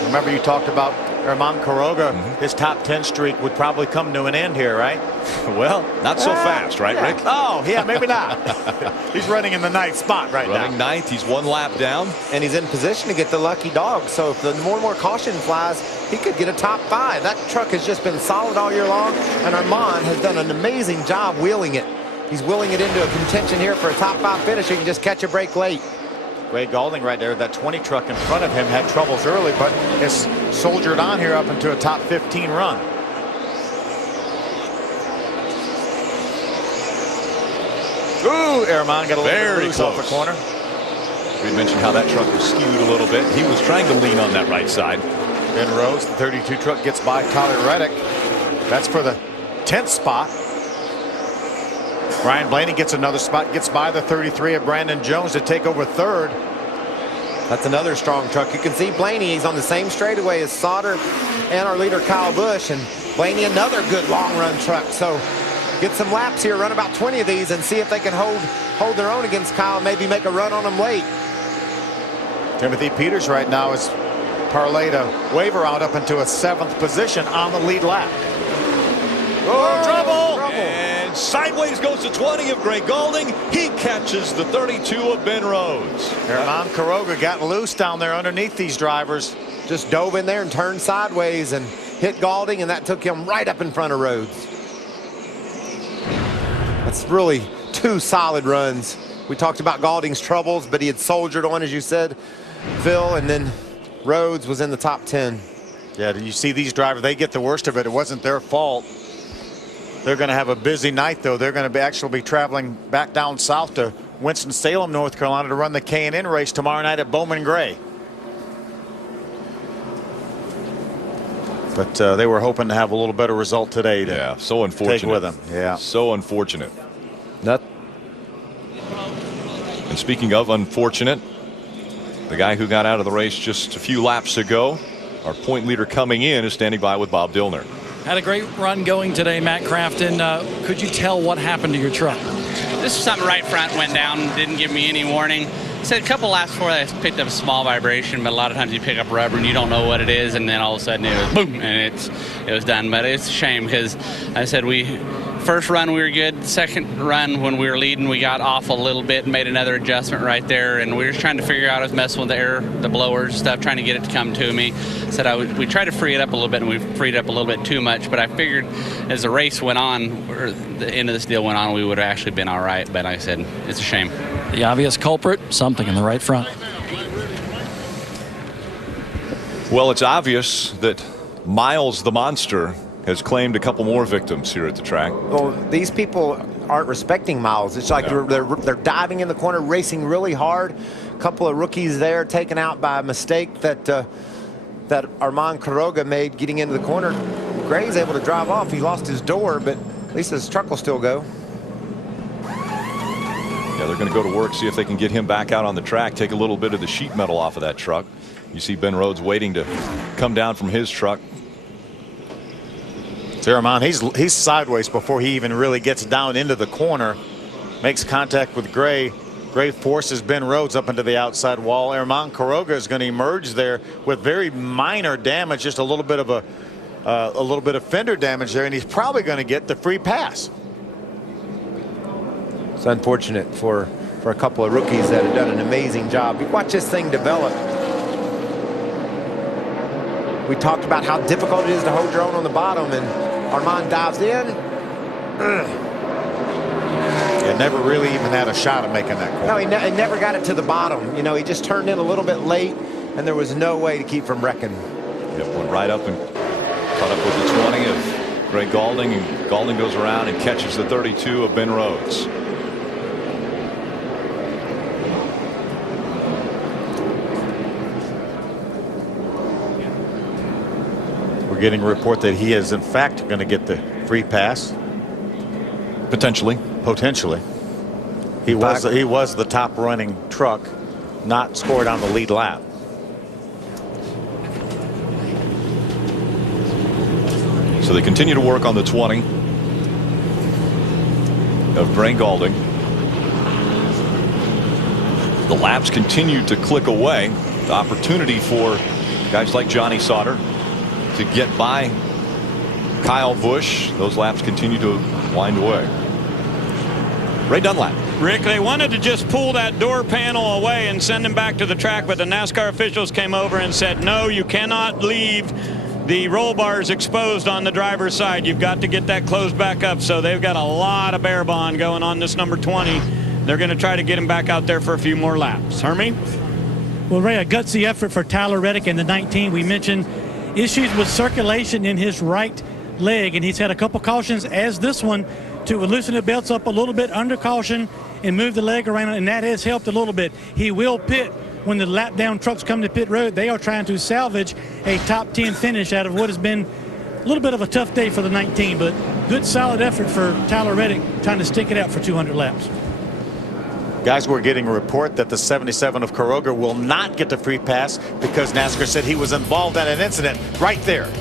Remember you talked about Herman Quiroga. His top 10 streak would probably come to an end here, right? Well, not so fast, right, Rick? Oh, yeah, maybe not. He's running in the 9th spot right now. Running 9th. He's 1 lap down. And he's in position to get the lucky dog. So if the more and more caution flies, he could get a top 5. That truck has just been solid all year long. And Armand has done an amazing job wheeling it. He's wheeling it into a contention here for a top 5 finish. He can just catch a break late. Ray Gaulding right there, that 20 truck in front of him had troubles early, but has soldiered on here up into a top 15 run. Ooh, Herman got a little bit loose off the corner. We mentioned how that truck was skewed a little bit. He was trying to lean on that right side. Ben Rose, the 32 truck, gets by Tyler Reddick. That's for the 10th spot. Ryan Blaney gets another spot, gets by the 33 of Brandon Jones to take over 3rd. That's another strong truck. You can see Blaney, he's on the same straightaway as Sauter and our leader Kyle Busch, and Blaney another good long run truck. So get some laps here, run about 20 of these and see if they can hold their own against Kyle, maybe make a run on them late. Timothy Peters right now is parlayed a waiver out up into a 7th position on the lead lap. Oh, trouble! And sideways goes to 20 of Greg Gaulding. He catches the 32 of Ben Rhodes. Herman Quiroga got loose down there underneath these drivers. Just dove in there and turned sideways and hit Gaulding, and that took him right up in front of Rhodes. That's really 2 solid runs. We talked about Gaulding's troubles, but he had soldiered on, as you said, Phil, and then Rhodes was in the top 10. Yeah, you see these drivers, they get the worst of it. It wasn't their fault. They're going to have a busy night, though. They're going to actually be traveling back down south to Winston-Salem, North Carolina, to run the K&N race tomorrow night at Bowman Gray. But they were hoping to have a little better result today. Yeah, so unfortunate. Take with them. Yeah, so unfortunate. And speaking of unfortunate, the guy who got out of the race just a few laps ago, our point leader coming in, is standing by with Bob Dillner. Had a great run going today, Matt Crafton. Could you tell what happened to your truck? This was something right front went down, didn't give me any warning. Said a couple laps before I picked up a small vibration, but a lot of times you pick up rubber and you don't know what it is, and then all of a sudden it was boom, and it was done. But it's a shame because I said first run we were good. Second run when we were leading, we got off a little bit and made another adjustment right there, and we were just trying to figure out. I was messing with the air, the blowers and stuff, trying to get it to come to me. Said we tried to free it up a little bit, and we freed it up a little bit too much. But I figured as the race went on, or the end of this deal went on, we would have actually been all right. But like I said, it's a shame. The obvious culprit, something in the right front. Well, it's obvious that Miles the Monster has claimed a couple more victims here at the track. Well, these people aren't respecting Miles. It's like they're diving in the corner, racing really hard. A couple of rookies there taken out by a mistake that Armand Quiroga made getting into the corner. Gray's able to drive off. He lost his door, but at least his truck will still go. Yeah, they're going to go to work, see if they can get him back out on the track, take a little bit of the sheet metal off of that truck. You see Ben Rhodes waiting to come down from his truck. Armand, he's sideways before he even really gets down into the corner. Makes contact with Gray. Gray forces Ben Rhodes up into the outside wall. Armand Quiroga is going to emerge there with very minor damage, just a little bit of fender damage there, and he's probably going to get the free pass. It's unfortunate for a couple of rookies that have done an amazing job. You watch this thing develop. We talked about how difficult it is to hold your own on the bottom, and Armand dives in. It never really even had a shot of making that corner. No, he never got it to the bottom. You know, he just turned in a little bit late, and there was no way to keep from wrecking. Yep, went right up and caught up with the 20 of Greg Gaulding, and Gaulding goes around and catches the 32 of Ben Rhodes. We're getting a report that he is in fact going to get the Free pass. Potentially. He was the top running truck, not scored on the lead lap. So they continue to work on the 20 of Brain Galding. The laps continue to click away. The opportunity for guys like Johnny Sauter to get by Kyle Busch. Those laps continue to wind away. Ray Dunlap. Rick, they wanted to just pull that door panel away and send him back to the track, but the NASCAR officials came over and said, no, you cannot leave the roll bars exposed on the driver's side. You've got to get that closed back up. So they've got a lot of bear bond going on this number 20. They're going to try to get him back out there for a few more laps. Hermie? Well, Ray, a gutsy effort for Tyler Reddick in the 19. We mentioned issues with circulation in his right leg, and he's had a couple cautions as this one to loosen the belts up a little bit under caution and move the leg around, and that has helped a little bit. He will pit when the lap down trucks come to pit road. They are trying to salvage a top 10 finish out of what has been a little bit of a tough day for the 19, but good solid effort for Tyler Reddick trying to stick it out for 200 laps. Guys, we're getting a report that the 77 of Quiroga will not get the free pass because NASCAR said he was involved in an incident right there.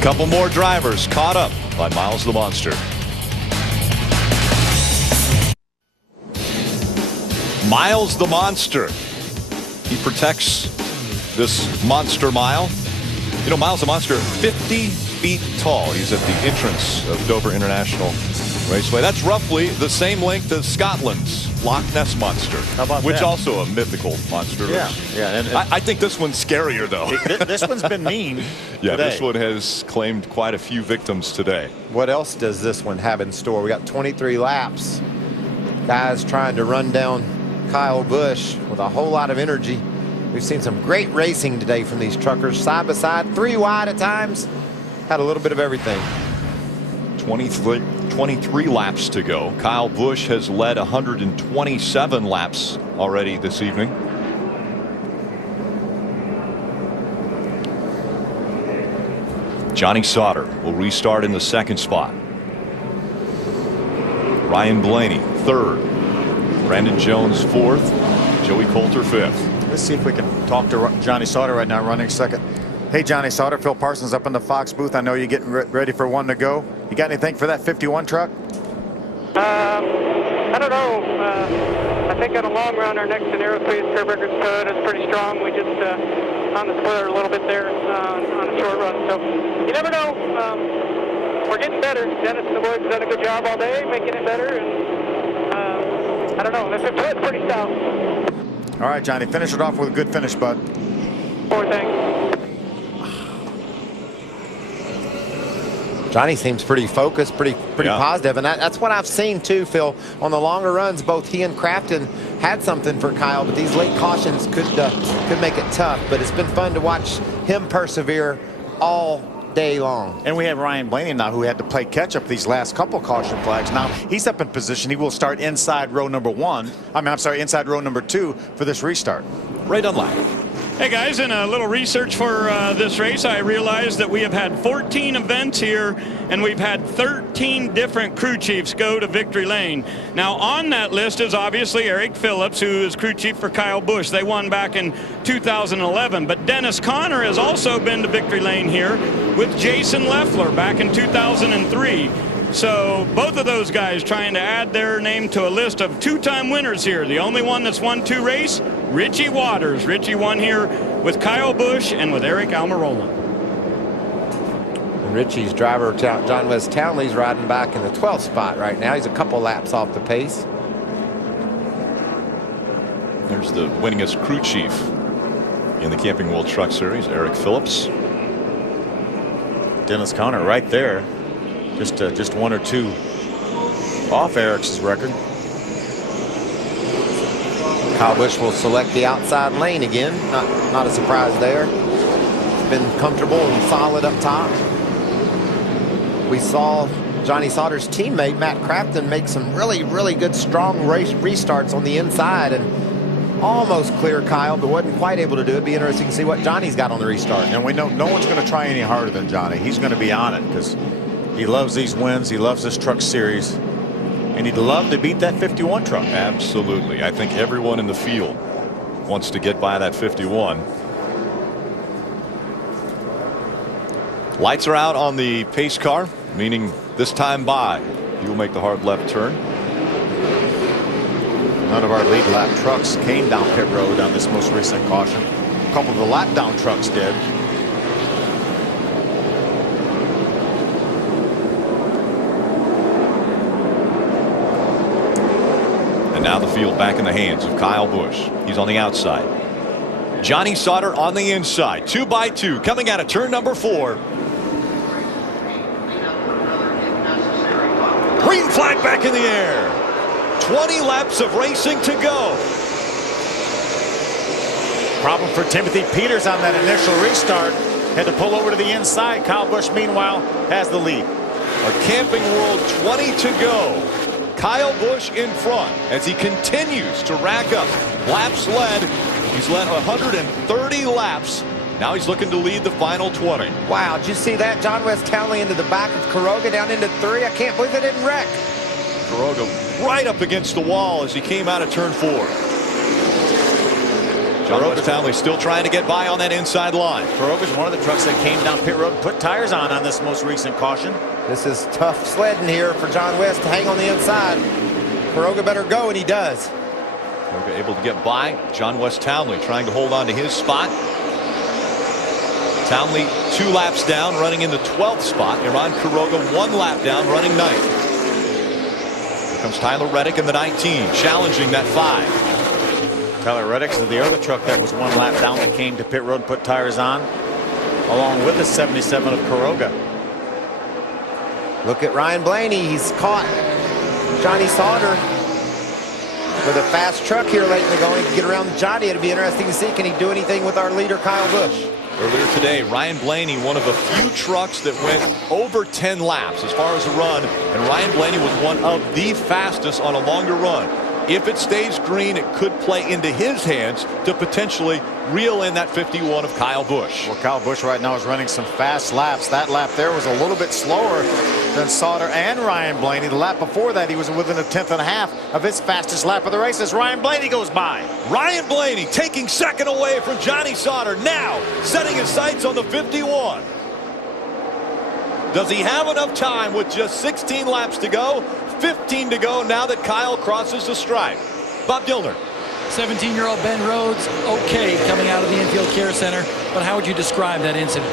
Couple more drivers caught up by Miles the Monster. Miles the Monster. He protects this monster mile. You know, Miles the Monster, 50 feet tall. He's at the entrance of Dover International Raceway. That's roughly the same length as Scotland's Loch Ness Monster. How about which that? Also a mythical monster. Yeah. And I think this one's scarier, though. This one's been mean. Yeah, today. this one has claimed quite a few victims today. What else does this one have in store? We got 23 laps. Guys trying to run down Kyle Busch with a whole lot of energy. We've seen some great racing today from these truckers, side by side, 3 wide at times. Had a little bit of everything. 23 laps to go. Kyle Busch has led 127 laps already this evening. Johnny Sauter will restart in the 2nd spot. Ryan Blaney 3rd. Brandon Jones 4th. Joey Coulter 5th. Let's see if we can talk to Johnny Sauter right now, running 2nd. Hey, Johnny Sauter, Phil Parsons up in the Fox booth. I know you're getting ready for one to go. You got anything for that 51 truck? I don't know. I think on a long run, our next aerospace curb record's good. It's pretty strong. We just on the spoiler a little bit there on a short run. So you never know. We're getting better. Dennis and the boys have done a good job all day making it better. And I don't know. The 51's pretty stout. All right, Johnny, finish it off with a good finish, bud. Poor thing. Johnny seems pretty focused, pretty positive, and that's what I've seen too, Phil. On the longer runs, both he and Crafton had something for Kyle, but these late cautions could make it tough. But it's been fun to watch him persevere all day long. And we have Ryan Blaney now, who had to play catch up these last couple caution flags. Now he's up in position. He will start inside row number 1. I'm sorry, inside row number 2 for this restart. Ray Dunlap. Hey guys, in a little research for this race, I realized that we have had 14 events here, and we've had 13 different crew chiefs go to victory lane. Now on that list is obviously Eric Phillips, who is crew chief for Kyle Busch. They won back in 2011, but Dennis Conner has also been to victory lane here with Jason Leffler back in 2003. So both of those guys trying to add their name to a list of 2-time winners here. The only one that's won 2 races, Richie Waters. Richie won here with Kyle Busch and with Eric Almirola. And Richie's driver, John Wes Townley's riding back in the 12th spot right now. He's a couple laps off the pace. There's the winningest crew chief in the Camping World Truck Series, Eric Phillips. Dennis Conner right there. Just 1 or 2 off Eric's record. Kyle Busch will select the outside lane again. Not a surprise there. He's been comfortable and solid up top. We saw Johnny Sauter's teammate Matt Crafton make some really good strong race restarts on the inside, and almost clear Kyle, but wasn't quite able to do it. Be interesting to see what Johnny's got on the restart. And we know no one's going to try any harder than Johnny. He's going to be on it because he loves these wins. He loves this truck series. And he'd love to beat that 51 truck. Absolutely. I think everyone in the field wants to get by that 51. Lights are out on the pace car, meaning this time by, he will make the hard left turn. None of our lead lap trucks came down pit road on this most recent caution. A couple of the lap down trucks did. And now the field back in the hands of Kyle Busch. He's on the outside. Johnny Sauter on the inside. 2 by 2 coming out of turn number 4. Green flag back in the air. 20 laps of racing to go. Problem for Timothy Peters on that initial restart. Had to pull over to the inside. Kyle Busch, meanwhile, has the lead. A Camping World 20 to go. Kyle Busch in front as he continues to rack up laps led. He's led 130 laps. Now he's looking to lead the final 20. Wow, did you see that? John West Townley into the back of Quiroga down into 3. I can't believe they didn't wreck. Quiroga right up against the wall as he came out of turn 4. John West Townley still trying to get by on that inside line. Quiroga's one of the trucks that came down pit road and put tires on this most recent caution. This is tough sledding here for John West to hang on the inside. Quiroga better go, and he does. Quiroga able to get by. John West Townley trying to hold on to his spot. Townley 2 laps down, running in the 12th spot. Iran Quiroga 1 lap down, running 9th. Here comes Tyler Reddick in the 19, challenging that 5. Tyler Reddick is the other truck that was 1 lap down that came to pit road and put tires on, along with the 77 of Quiroga. Look at Ryan Blaney. He's caught Johnny Sauter with a fast truck here lately going to get around Johnny. It'll be interesting to see, can he do anything with our leader, Kyle Busch? Earlier today, Ryan Blaney, one of a few trucks that went over 10 laps as far as a run, and Ryan Blaney was one of the fastest on a longer run. If it stays green, it could play into his hands to potentially reel in that 51 of Kyle Busch. Well, Kyle Busch right now is running some fast laps. That lap there was a little bit slower than Sauter and Ryan Blaney. The lap before that, he was within a 10th and a half of his fastest lap of the race as Ryan Blaney goes by. Ryan Blaney taking second away from Johnny Sauter, now setting his sights on the 51. Does he have enough time with just 16 laps to go? 15 to go now that Kyle crosses the stripe. Bob Dillner. 17-year-old Ben Rhodes, okay, coming out of the infield care center, but how would you describe that incident?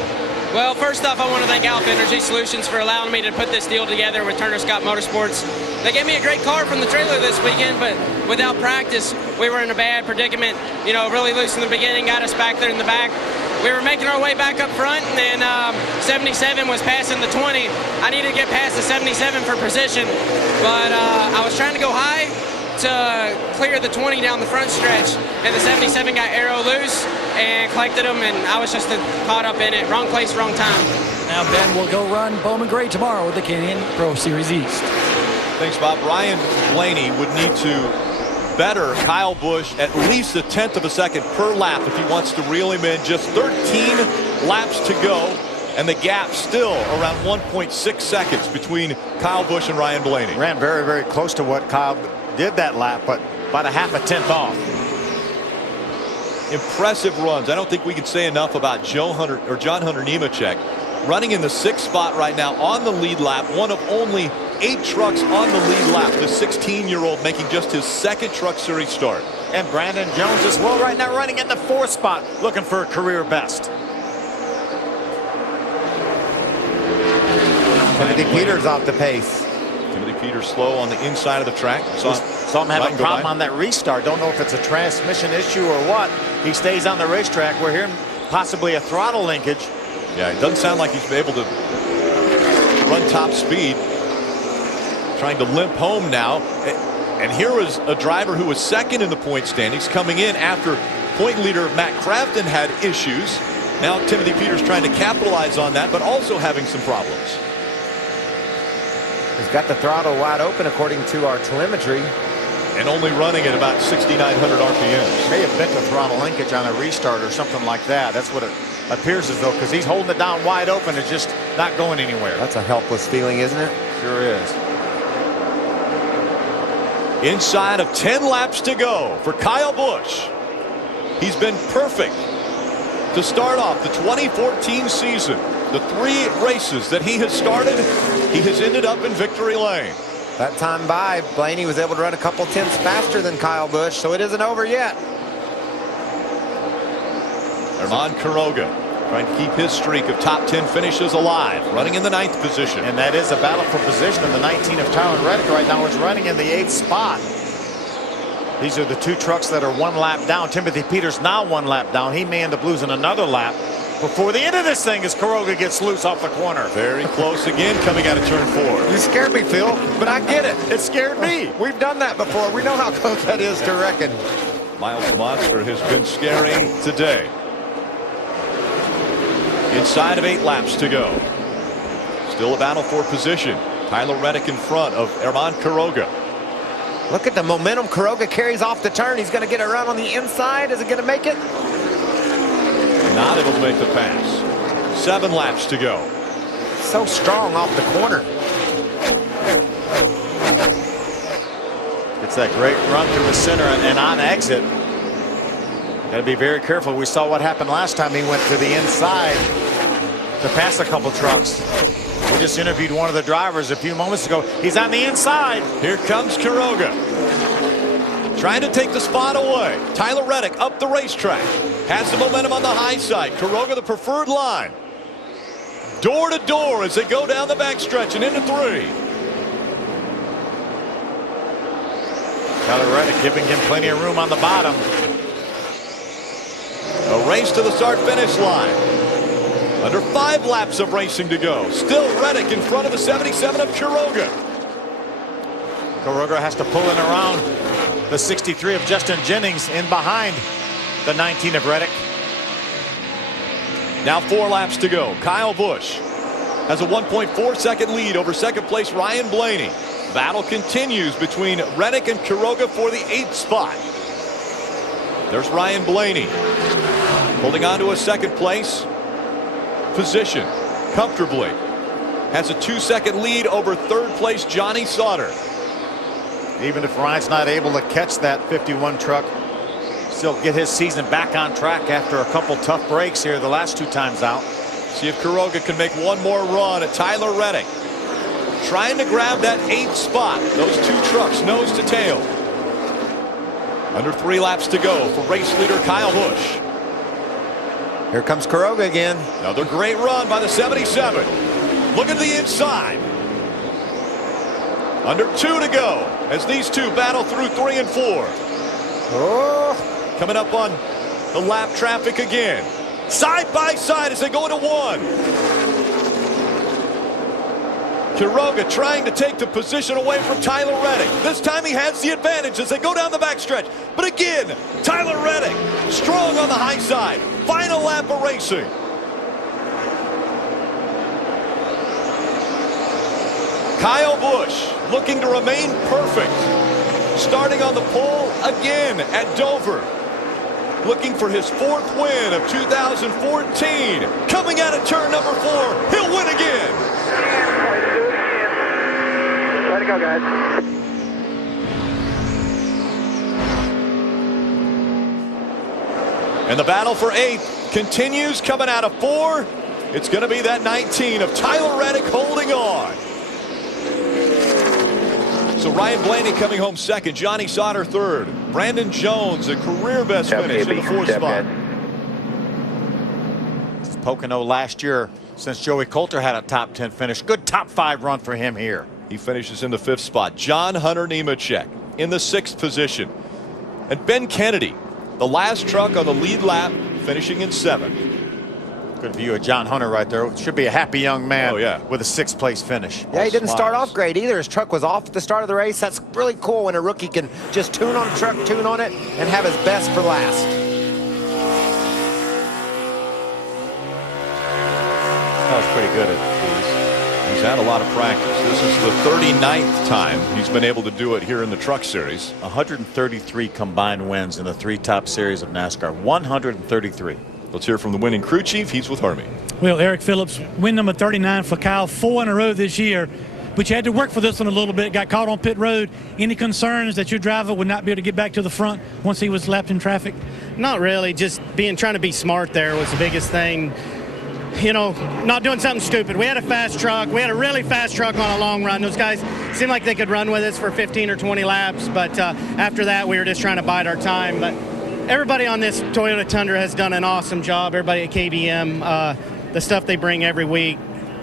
Well, first off, I want to thank Alpha Energy Solutions for allowing me to put this deal together with Turner Scott Motorsports. They gave me a great car from the trailer this weekend, but without practice, we were in a bad predicament. You know, really loose in the beginning, got us back there in the back. We were making our way back up front, and 77 was passing the 20. I needed to get past the 77 for position, but I was trying to go high to clear the 20 down the front stretch, and the 77 got arrow loose and collected them, and I was just caught up in it. Wrong place, wrong time. Now Ben will go run Bowman Gray tomorrow with the Canadian Pro Series East. Thanks, Bob. Ryan Blaney would need to better Kyle Busch at least a 1/10 of a second per lap if he wants to reel him in. Just 13 laps to go, and the gap still around 1.6 seconds between Kyle Busch and Ryan Blaney. Ran very, very close to what Kyle did that lap, but about a 1/2 off. Impressive runs. I don't think we can say enough about John Hunter Nemechek, running in the 6th spot right now on the lead lap, one of only 8 trucks on the lead lap. The 16-year-old making just his 2nd Truck Series start. And Brandon Jones as well right now running in the 4th spot, looking for a career best. Timothy Peters off the pace. Timothy Peters slow on the inside of the track. Saw him having a problem on that restart. Don't know if it's a transmission issue or what. He stays on the racetrack. We're hearing possibly a throttle linkage. Yeah, it doesn't sound like he's able to run top speed. Trying to limp home now. And here was a driver who was 2nd in the point standings coming in after point leader Matt Crafton had issues. Now Timothy Peters trying to capitalize on that, but also having some problems. He's got the throttle wide open according to our telemetry. and only running at about 6,900 RPMs. May have bent a throttle linkage on a restart or something like that. That's what it appears as though, because he's holding it down wide open and just not going anywhere. That's a helpless feeling, isn't it? Sure is. Inside of 10 laps to go for Kyle Busch. He's been perfect to start off the 2014 season. The 3 races that he has started, he has ended up in victory lane. That time by, Blaney was able to run a couple tenths faster than Kyle Busch, so it isn't over yet. Herman Quiroga trying to keep his streak of top 10 finishes alive, running in the 9th position. And that is a battle for position in the 19 of Tyler Reddick right now is running in the 8th spot. These are the 2 trucks that are 1 lap down. Timothy Peters now 1 lap down. He may end up losing another lap before the end of this thing as Quiroga gets loose off the corner. Very close again coming out of turn 4. You scared me, Phil, but I get it. It scared me. We've done that before. We know how close that is to reckon. Miles Monster has been scary today. Inside of 8 laps to go. Still a battle for position. Tyler Reddick in front of Herman Quiroga. Look at the momentum Quiroga carries off the turn. He's going to get a run on the inside. Is it going to make it? Not able to make the pass. 7 laps to go. So strong off the corner. It's that great run through the center and on exit. Got to be very careful. We saw what happened last time he went to the inside to pass a couple trucks. We just interviewed one of the drivers a few moments ago. He's on the inside. Here comes Quiroga. Trying to take the spot away. Tyler Reddick up the racetrack. Has the momentum on the high side. Quiroga the preferred line. Door to door as they go down the backstretch and into 3. Tyler Reddick giving him plenty of room on the bottom. A race to the start-finish line. Under 5 laps of racing to go. Still Reddick in front of the 77 of Quiroga. Quiroga has to pull in around the 63 of Justin Jennings in behind the 19 of Reddick. Now 4 laps to go. Kyle Busch has a 1.4 second lead over second place Ryan Blaney. Battle continues between Reddick and Quiroga for the 8th spot. There's Ryan Blaney holding on to a second place position comfortably. Has a 2-second lead over third place Johnny Sauter. Even if Ryan's not able to catch that 51 truck, still get his season back on track after a couple tough breaks here the last 2 times out. See if Quiroga can make one more run at Tyler Reddick. Trying to grab that 8th spot. Those 2 trucks nose to tail. Under 3 laps to go for race leader Kyle Busch. Here comes Quiroga again. Another great run by the 77. Look at the inside. Under 2 to go as these 2 battle through 3 and 4. Oh, coming up on the lap traffic again. Side by side as they go into 1. Quiroga trying to take the position away from Tyler Reddick. This time he has the advantage as they go down the backstretch. But again, Tyler Reddick strong on the high side. Final lap of racing. Kyle Busch looking to remain perfect. Starting on the pole again at Dover. Looking for his 4th win of 2014. Coming out of turn number 4. He'll win again. Way to go, guys. And the battle for 8th continues coming out of 4. It's going to be that 19 of Tyler Reddick holding on. So Ryan Blaney coming home 2nd. Johnny Sauter 3rd. Brandon Jones a career best finish in the 4th spot. This is Pocono last year since Joey Coulter had a top 10 finish. Good top 5 run for him here. He finishes in the 5th spot. John Hunter Nemechek in the 6th position. And Ben Kennedy, the last truck on the lead lap, finishing in 7th. Good view of John Hunter right there. Should be a happy young man with a 6th place finish. Yeah, he didn't start off great either. His truck was off at the start of the race. That's really cool when a rookie can just tune on a truck, tune on it, and have his best for last. That was pretty good at these. He's had a lot of practice. This is the 39th time he's been able to do it here in the Truck Series. 133 combined wins in the 3 top series of NASCAR. 133. Let's hear from the winning crew chief. He's with Hermie. Well, Eric Phillips, win number 39 for Kyle, 4 in a row this year. But you had to work for this one a little bit. Got caught on pit road. Any concerns that your driver would not be able to get back to the front once he was lapped in traffic? Not really. Just trying to be smart there was the biggest thing. You know, not doing something stupid. We had a fast truck. We had a really fast truck on a long run. Those guys seemed like they could run with us for 15 or 20 laps. But after that, we were just trying to bide our time. But everybody on this Toyota Tundra has done an awesome job. Everybody at KBM, the stuff they bring every week,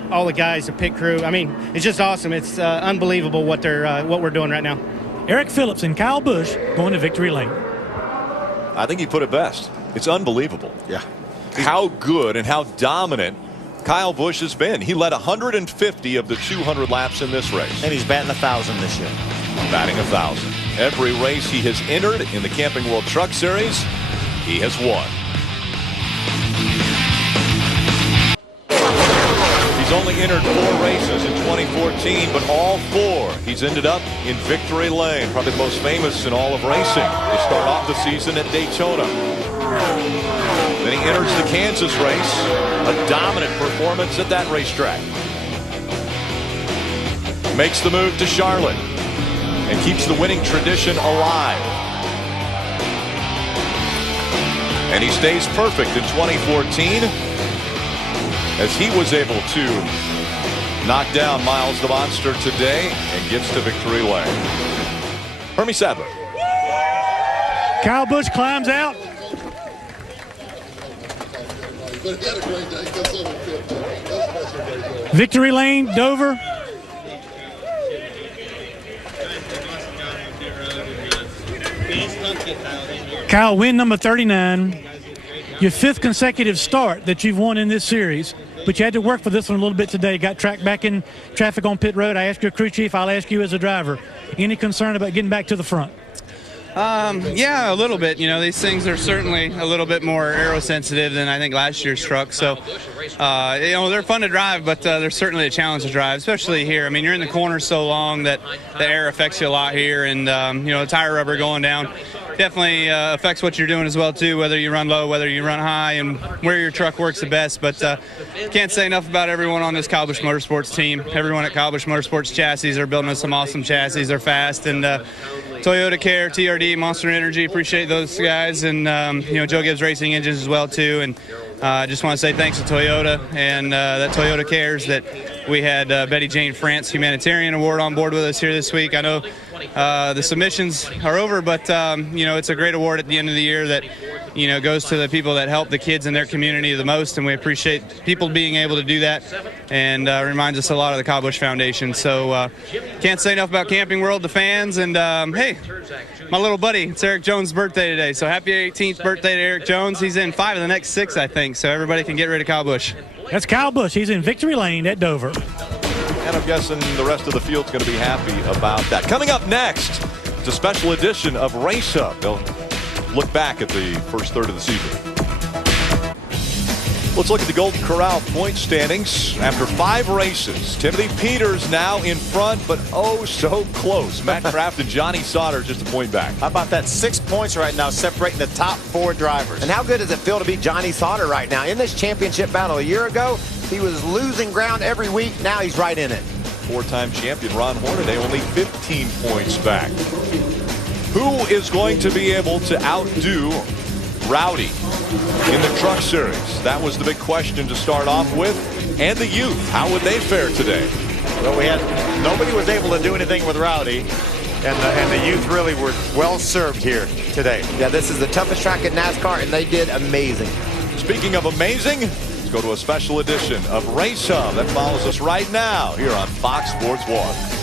all the guys, the pit crew. I mean, it's just awesome. It's unbelievable what we're doing right now. Eric Phillips and Kyle Busch going to victory lane. I think he put it best. It's unbelievable. Yeah. How good and how dominant Kyle Busch has been. He led 150 of the 200 laps in this race. And he's batting 1,000 this year. Batting 1,000. Every race he has entered in the Camping World Truck Series, he has won. He's only entered 4 races in 2014, but all 4 he's ended up in victory lane. Probably the most famous in all of racing to start off the season at Daytona. Then he enters the Kansas race, a dominant performance at that racetrack. Makes the move to Charlotte and keeps the winning tradition alive. And he stays perfect in 2014 as he was able to knock down Miles the Monster today and gets to victory lane. Hermie Sadler. Kyle Busch climbs out. Victory lane, Dover. Kyle, win number 39. Your 5th consecutive start that you've won in this series. But you had to work for this one a little bit today. Got tracked back in traffic on pit road. I asked your crew chief. I'll ask you as a driver. Any concern about getting back to the front? Yeah, a little bit. You know, these things are certainly a little bit more aerosensitive than I think last year's truck. So, you know, they're fun to drive, but they're certainly a challenge to drive, especially here. I mean, you're in the corner so long that the air affects you a lot here, and you know, the tire rubber going down definitely affects what you're doing as well too, whether you run low, whether you run high, and where your truck works the best. But can't say enough about everyone on this Kyle Busch Motorsports team. Everyone at Kyle Busch Motorsports chassis are building us some awesome chassis. They're fast, and Toyota Care, TRD, Monster Energy, appreciate those guys, and you know, Joe Gibbs Racing Engines as well too. And I just want to say thanks to Toyota and that Toyota Cares that we had Betty Jane France Humanitarian Award on board with us here this week. I know the submissions are over, but you know, it's a great award at the end of the year that, you know, goes to the people that help the kids in their community the most, and we appreciate people being able to do that, and reminds us a lot of the Kyle Busch Foundation. So can't say enough about Camping World, the fans, and hey, my little buddy, it's Eric Jones' birthday today, so happy 18th birthday to Eric Jones. He's in 5 of the next 6, I think, so everybody can get rid of Kyle Busch. That's Kyle Busch. He's in victory lane at Dover. And I'm guessing the rest of the field's going to be happy about that. Coming up next, it's a special edition of Race Hub. They'll look back at the first third of the season. Let's look at the Golden Corral point standings. After 5 races, Timothy Peters now in front, but oh so close. Matt Kraft and Johnny Sauter just a point back. How about that? 6 points right now separating the top 4 drivers. And how good does it feel to beat Johnny Sauter right now? In this championship battle a year ago, he was losing ground every week. Now he's right in it. 4-time champion Ron Hornaday only 15 points back. Who is going to be able to outdo Rowdy in the Truck Series? That was the big question to start off with. And the youth, how would they fare today? Well, nobody was able to do anything with Rowdy, and the youth really were well served here today. Yeah, this is the toughest track in NASCAR, and they did amazing. Speaking of amazing, let's go to a special edition of Race Hub that follows us right now here on Fox Sports 1.